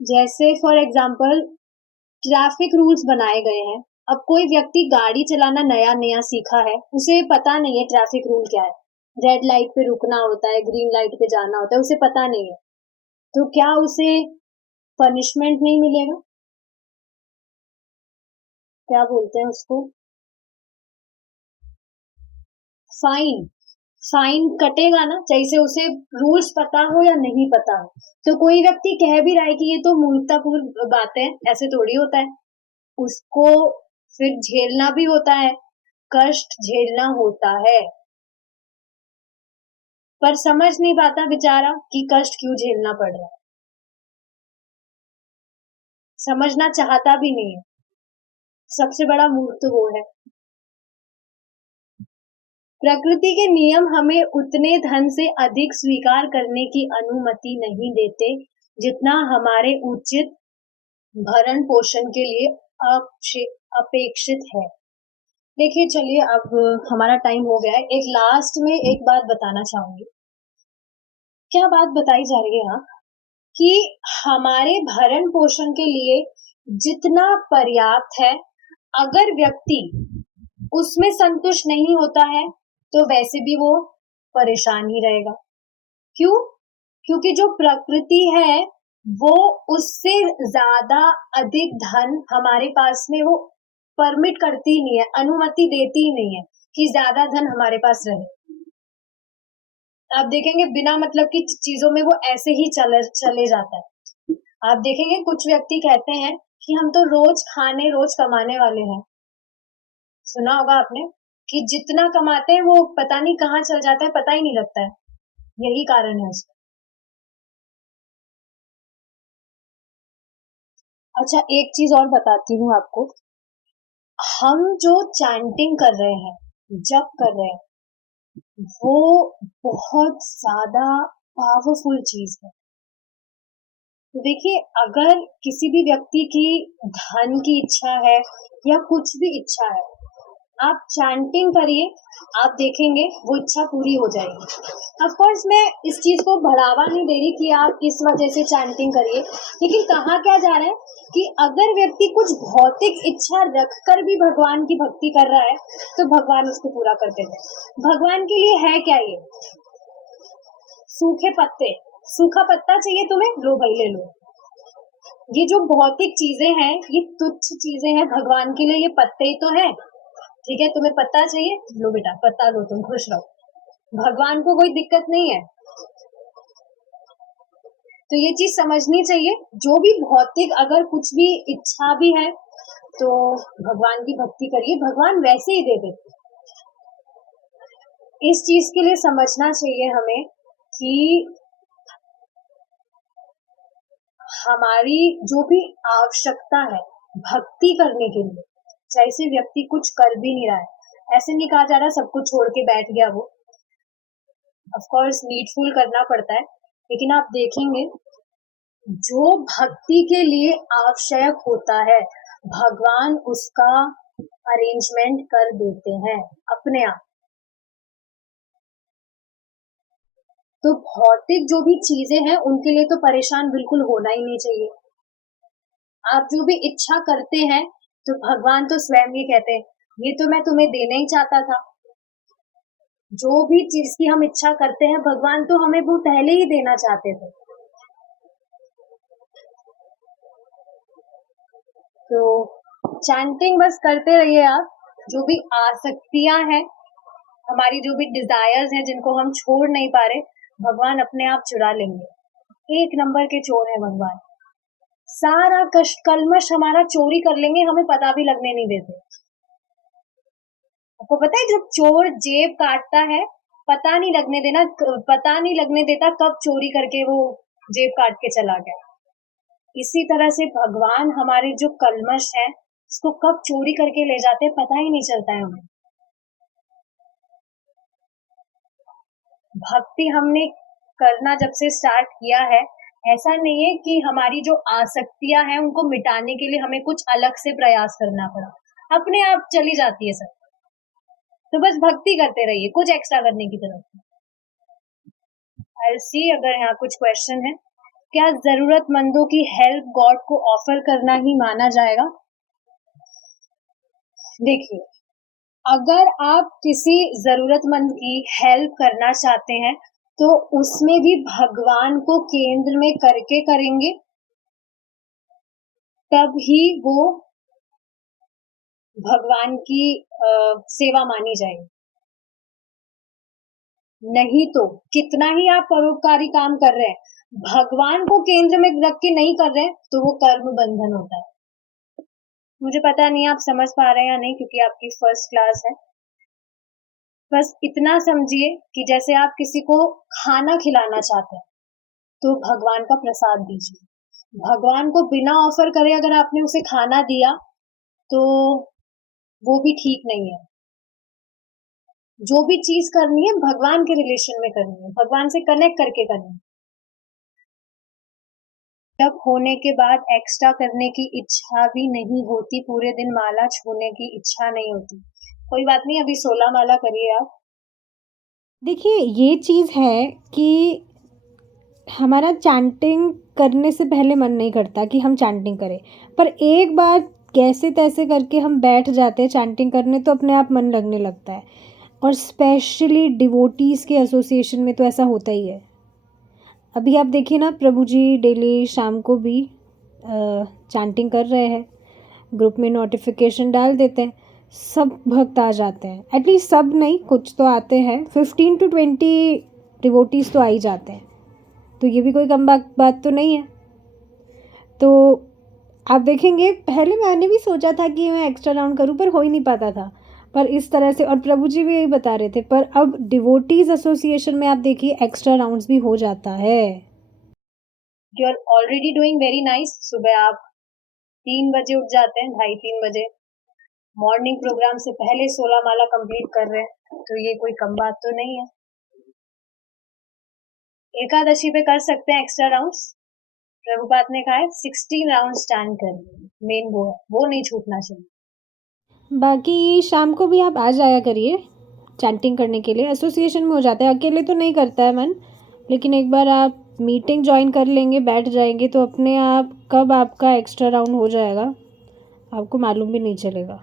जैसे फॉर एग्जाम्पल ट्रैफिक रूल्स बनाए गए हैं। अब कोई व्यक्ति गाड़ी चलाना नया नया सीखा है, उसे पता नहीं है ट्रैफिक रूल क्या है, रेड लाइट पे रुकना होता है, ग्रीन लाइट पे जाना होता है, उसे पता नहीं है, तो क्या उसे पनिशमेंट नहीं मिलेगा? क्या बोलते हैं उसको, फाइन, फाइन कटेगा ना, जैसे उसे रूल्स पता हो या नहीं पता हो। तो कोई व्यक्ति कह भी रहा है कि ये तो मूर्खतापूर्ण बातें, ऐसे थोड़ी होता है, उसको फिर झेलना भी होता है, कष्ट झेलना होता है, पर समझ नहीं पाता बेचारा कि कष्ट क्यों झेलना पड़ रहा है, समझना चाहता भी नहीं है, सबसे बड़ा मूर्ख तो वो है। प्रकृति के नियम हमें उतने धन से अधिक स्वीकार करने की अनुमति नहीं देते जितना हमारे उचित भरण पोषण के लिए अपेक्षित है। देखिए चलिए, अब हमारा टाइम हो गया है, एक लास्ट में एक बात बताना चाहूंगी। क्या बात बताई जा रही है यहाँ, कि हमारे भरण पोषण के लिए जितना पर्याप्त है, अगर व्यक्ति उसमें संतुष्ट नहीं होता है तो वैसे भी वो परेशान ही रहेगा। क्यों? क्योंकि जो प्रकृति है वो उससे ज्यादा अधिक धन हमारे पास में वो परमिट करती नहीं है, अनुमति देती ही नहीं है कि ज्यादा धन हमारे पास रहे। आप देखेंगे बिना मतलब की चीजों में वो ऐसे ही चले जाता है। आप देखेंगे कुछ व्यक्ति कहते हैं कि हम तो रोज खाने रोज कमाने वाले हैं, सुना होगा आपने कि जितना कमाते हैं वो पता नहीं कहाँ चल जाता है, पता ही नहीं लगता है, यही कारण है उसका। अच्छा एक चीज और बताती हूँ आपको, हम जो चैंटिंग कर रहे हैं, जप कर रहे हैं, वो बहुत ज्यादा पावरफुल चीज है। तो देखिए, अगर किसी भी व्यक्ति की धन की इच्छा है या कुछ भी इच्छा है, आप चैंटिंग करिए, आप देखेंगे वो इच्छा पूरी हो जाएगी। ऑफ कोर्स मैं इस चीज को बढ़ावा नहीं दे रही कि आप इस वजह से चैंटिंग करिए, लेकिन कहा क्या जा रहा है कि अगर व्यक्ति कुछ भौतिक इच्छा रखकर भी भगवान की भक्ति कर रहा है तो भगवान उसको पूरा कर देते हैं। भगवान के लिए है क्या ये, सूखे पत्ते, सूखा पत्ता चाहिए तुम्हें, लो भाई ले लो। ये जो भौतिक चीजें हैं ये तुच्छ चीजें हैं, भगवान के लिए ये पत्ते ही तो है। ठीक है, तुम्हें पत्ता चाहिए, लो बेटा पत्ता लो, तुम खुश रहो, भगवान को कोई दिक्कत नहीं है। तो ये चीज समझनी चाहिए, जो भी भौतिक अगर कुछ भी इच्छा भी है तो भगवान की भक्ति करिए, भगवान वैसे ही दे देते। इस चीज के लिए समझना चाहिए हमें कि हमारी जो भी आवश्यकता है भक्ति करने के लिए, जैसे व्यक्ति कुछ कर भी नहीं रहा है, ऐसे नहीं कहा जा रहा सब कुछ छोड़ के बैठ गया वो, ऑफ कोर्स नीडफुल करना पड़ता है, लेकिन आप देखेंगे जो भक्ति के लिए आवश्यक होता है भगवान उसका अरेंजमेंट कर देते हैं अपने आप। तो भौतिक जो भी चीजें हैं उनके लिए तो परेशान बिल्कुल होना ही नहीं चाहिए। आप जो भी इच्छा करते हैं तो भगवान तो स्वयं ही कहते हैं ये तो मैं तुम्हें देना ही चाहता था। जो भी चीज की हम इच्छा करते हैं भगवान तो हमें वो पहले ही देना चाहते थे। तो चैंटिंग बस करते रहिए आप। जो भी आसक्तियां हैं, हमारी जो भी डिजायर्स हैं जिनको हम छोड़ नहीं पा रहे, भगवान अपने आप चुरा लेंगे। एक नंबर के चोर है भगवान। सारा कष्ट कलमश हमारा चोरी कर लेंगे, हमें पता भी लगने नहीं देते। आपको पता है जब चोर जेब काटता है, पता नहीं लगने देता कब चोरी करके वो जेब काट के चला गया। इसी तरह से भगवान हमारे जो कलमश है उसको कब चोरी करके ले जाते हैं पता ही नहीं चलता है हमें। भक्ति हमने करना जब से स्टार्ट किया है, ऐसा नहीं है कि हमारी जो आसक्तियां हैं उनको मिटाने के लिए हमें कुछ अलग से प्रयास करना पड़ा, अपने आप चली जाती है सब। तो बस भक्ति करते रहिए, कुछ एक्स्ट्रा करने की जरूरत नहीं। आई सी अगर यहाँ कुछ क्वेश्चन है। क्या जरूरतमंदों की हेल्प गॉड को ऑफर करना ही माना जाएगा? देखिए, अगर आप किसी जरूरतमंद की हेल्प करना चाहते हैं तो उसमें भी भगवान को केंद्र में करके करेंगे, तब ही वो भगवान की सेवा मानी जाएगी। नहीं तो कितना ही आप परोपकारी काम कर रहे हैं, भगवान को केंद्र में रख के नहीं कर रहे हैं तो वो कर्म बंधन होता है। मुझे पता नहीं आप समझ पा रहे हैं या नहीं, क्योंकि आपकी फर्स्ट क्लास है। बस इतना समझिए कि जैसे आप किसी को खाना खिलाना चाहते हैं तो भगवान का प्रसाद दीजिए। भगवान को बिना ऑफर करे अगर आपने उसे खाना दिया तो वो भी ठीक नहीं है। जो भी चीज करनी है भगवान के रिलेशन में करनी है, भगवान से कनेक्ट करके करनी है। तब होने के बाद एक्स्ट्रा करने की इच्छा भी नहीं होती, पूरे दिन माला छूने की इच्छा नहीं होती। कोई बात नहीं, अभी 16 माला करिए आप। देखिए, ये चीज़ है कि हमारा चैंटिंग करने से पहले मन नहीं करता कि हम चैंटिंग करें, पर एक बार कैसे तैसे करके हम बैठ जाते हैं चैंटिंग करने तो अपने आप मन लगने लगता है। और स्पेशली डिवोटीज़ के एसोसिएशन में तो ऐसा होता ही है। अभी आप देखिए ना, प्रभु जी डेली शाम को भी चैंटिंग कर रहे हैं, ग्रुप में नोटिफिकेशन डाल देते हैं, सब भक्त आ जाते हैं। एटलीस्ट सब नहीं, कुछ तो आते हैं, 15 to 20 डिवोटीज़ तो आ ही जाते हैं, तो ये भी कोई कम बात तो नहीं है। तो आप देखेंगे, पहले मैंने भी सोचा था कि मैं एक्स्ट्रा राउंड करूं, पर हो ही नहीं पाता था। पर इस तरह से, और प्रभु जी भी यही बता रहे थे, पर अब डिवोटीज एसोसिएशन में आप देखिए एक्स्ट्रा राउंड्स भी हो जाता है। You are already doing very nice. सुबह आप 3 बजे उठ जाते हैं, 2:30-3 बजे। मॉर्निंग प्रोग्राम से पहले 16 माला कंप्लीट कर रहे हैं, तो ये कोई कम बात तो नहीं है। एकादशी पे कर सकते हैं एक्स्ट्रा राउंड्स। प्रभुपाद ने कहा है 16 राउंड स्टैंड करने, मेन वो है, वो नहीं छूटना चाहिए। बाकी शाम को भी आप आ जाया करिए चैंटिंग करने के लिए, एसोसिएशन में हो जाता है, अकेले तो नहीं करता है मन। लेकिन एक बार आप मीटिंग ज्वाइन कर लेंगे, बैठ जाएंगे, तो अपने आप कब आपका एक्स्ट्रा राउंड हो जाएगा आपको मालूम भी नहीं चलेगा।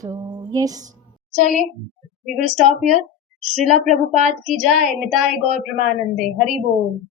तो यस, चलिए, we will stop here. Srila Prabhupada की जय। निताय गौर प्रमानंदे। हरि बोल।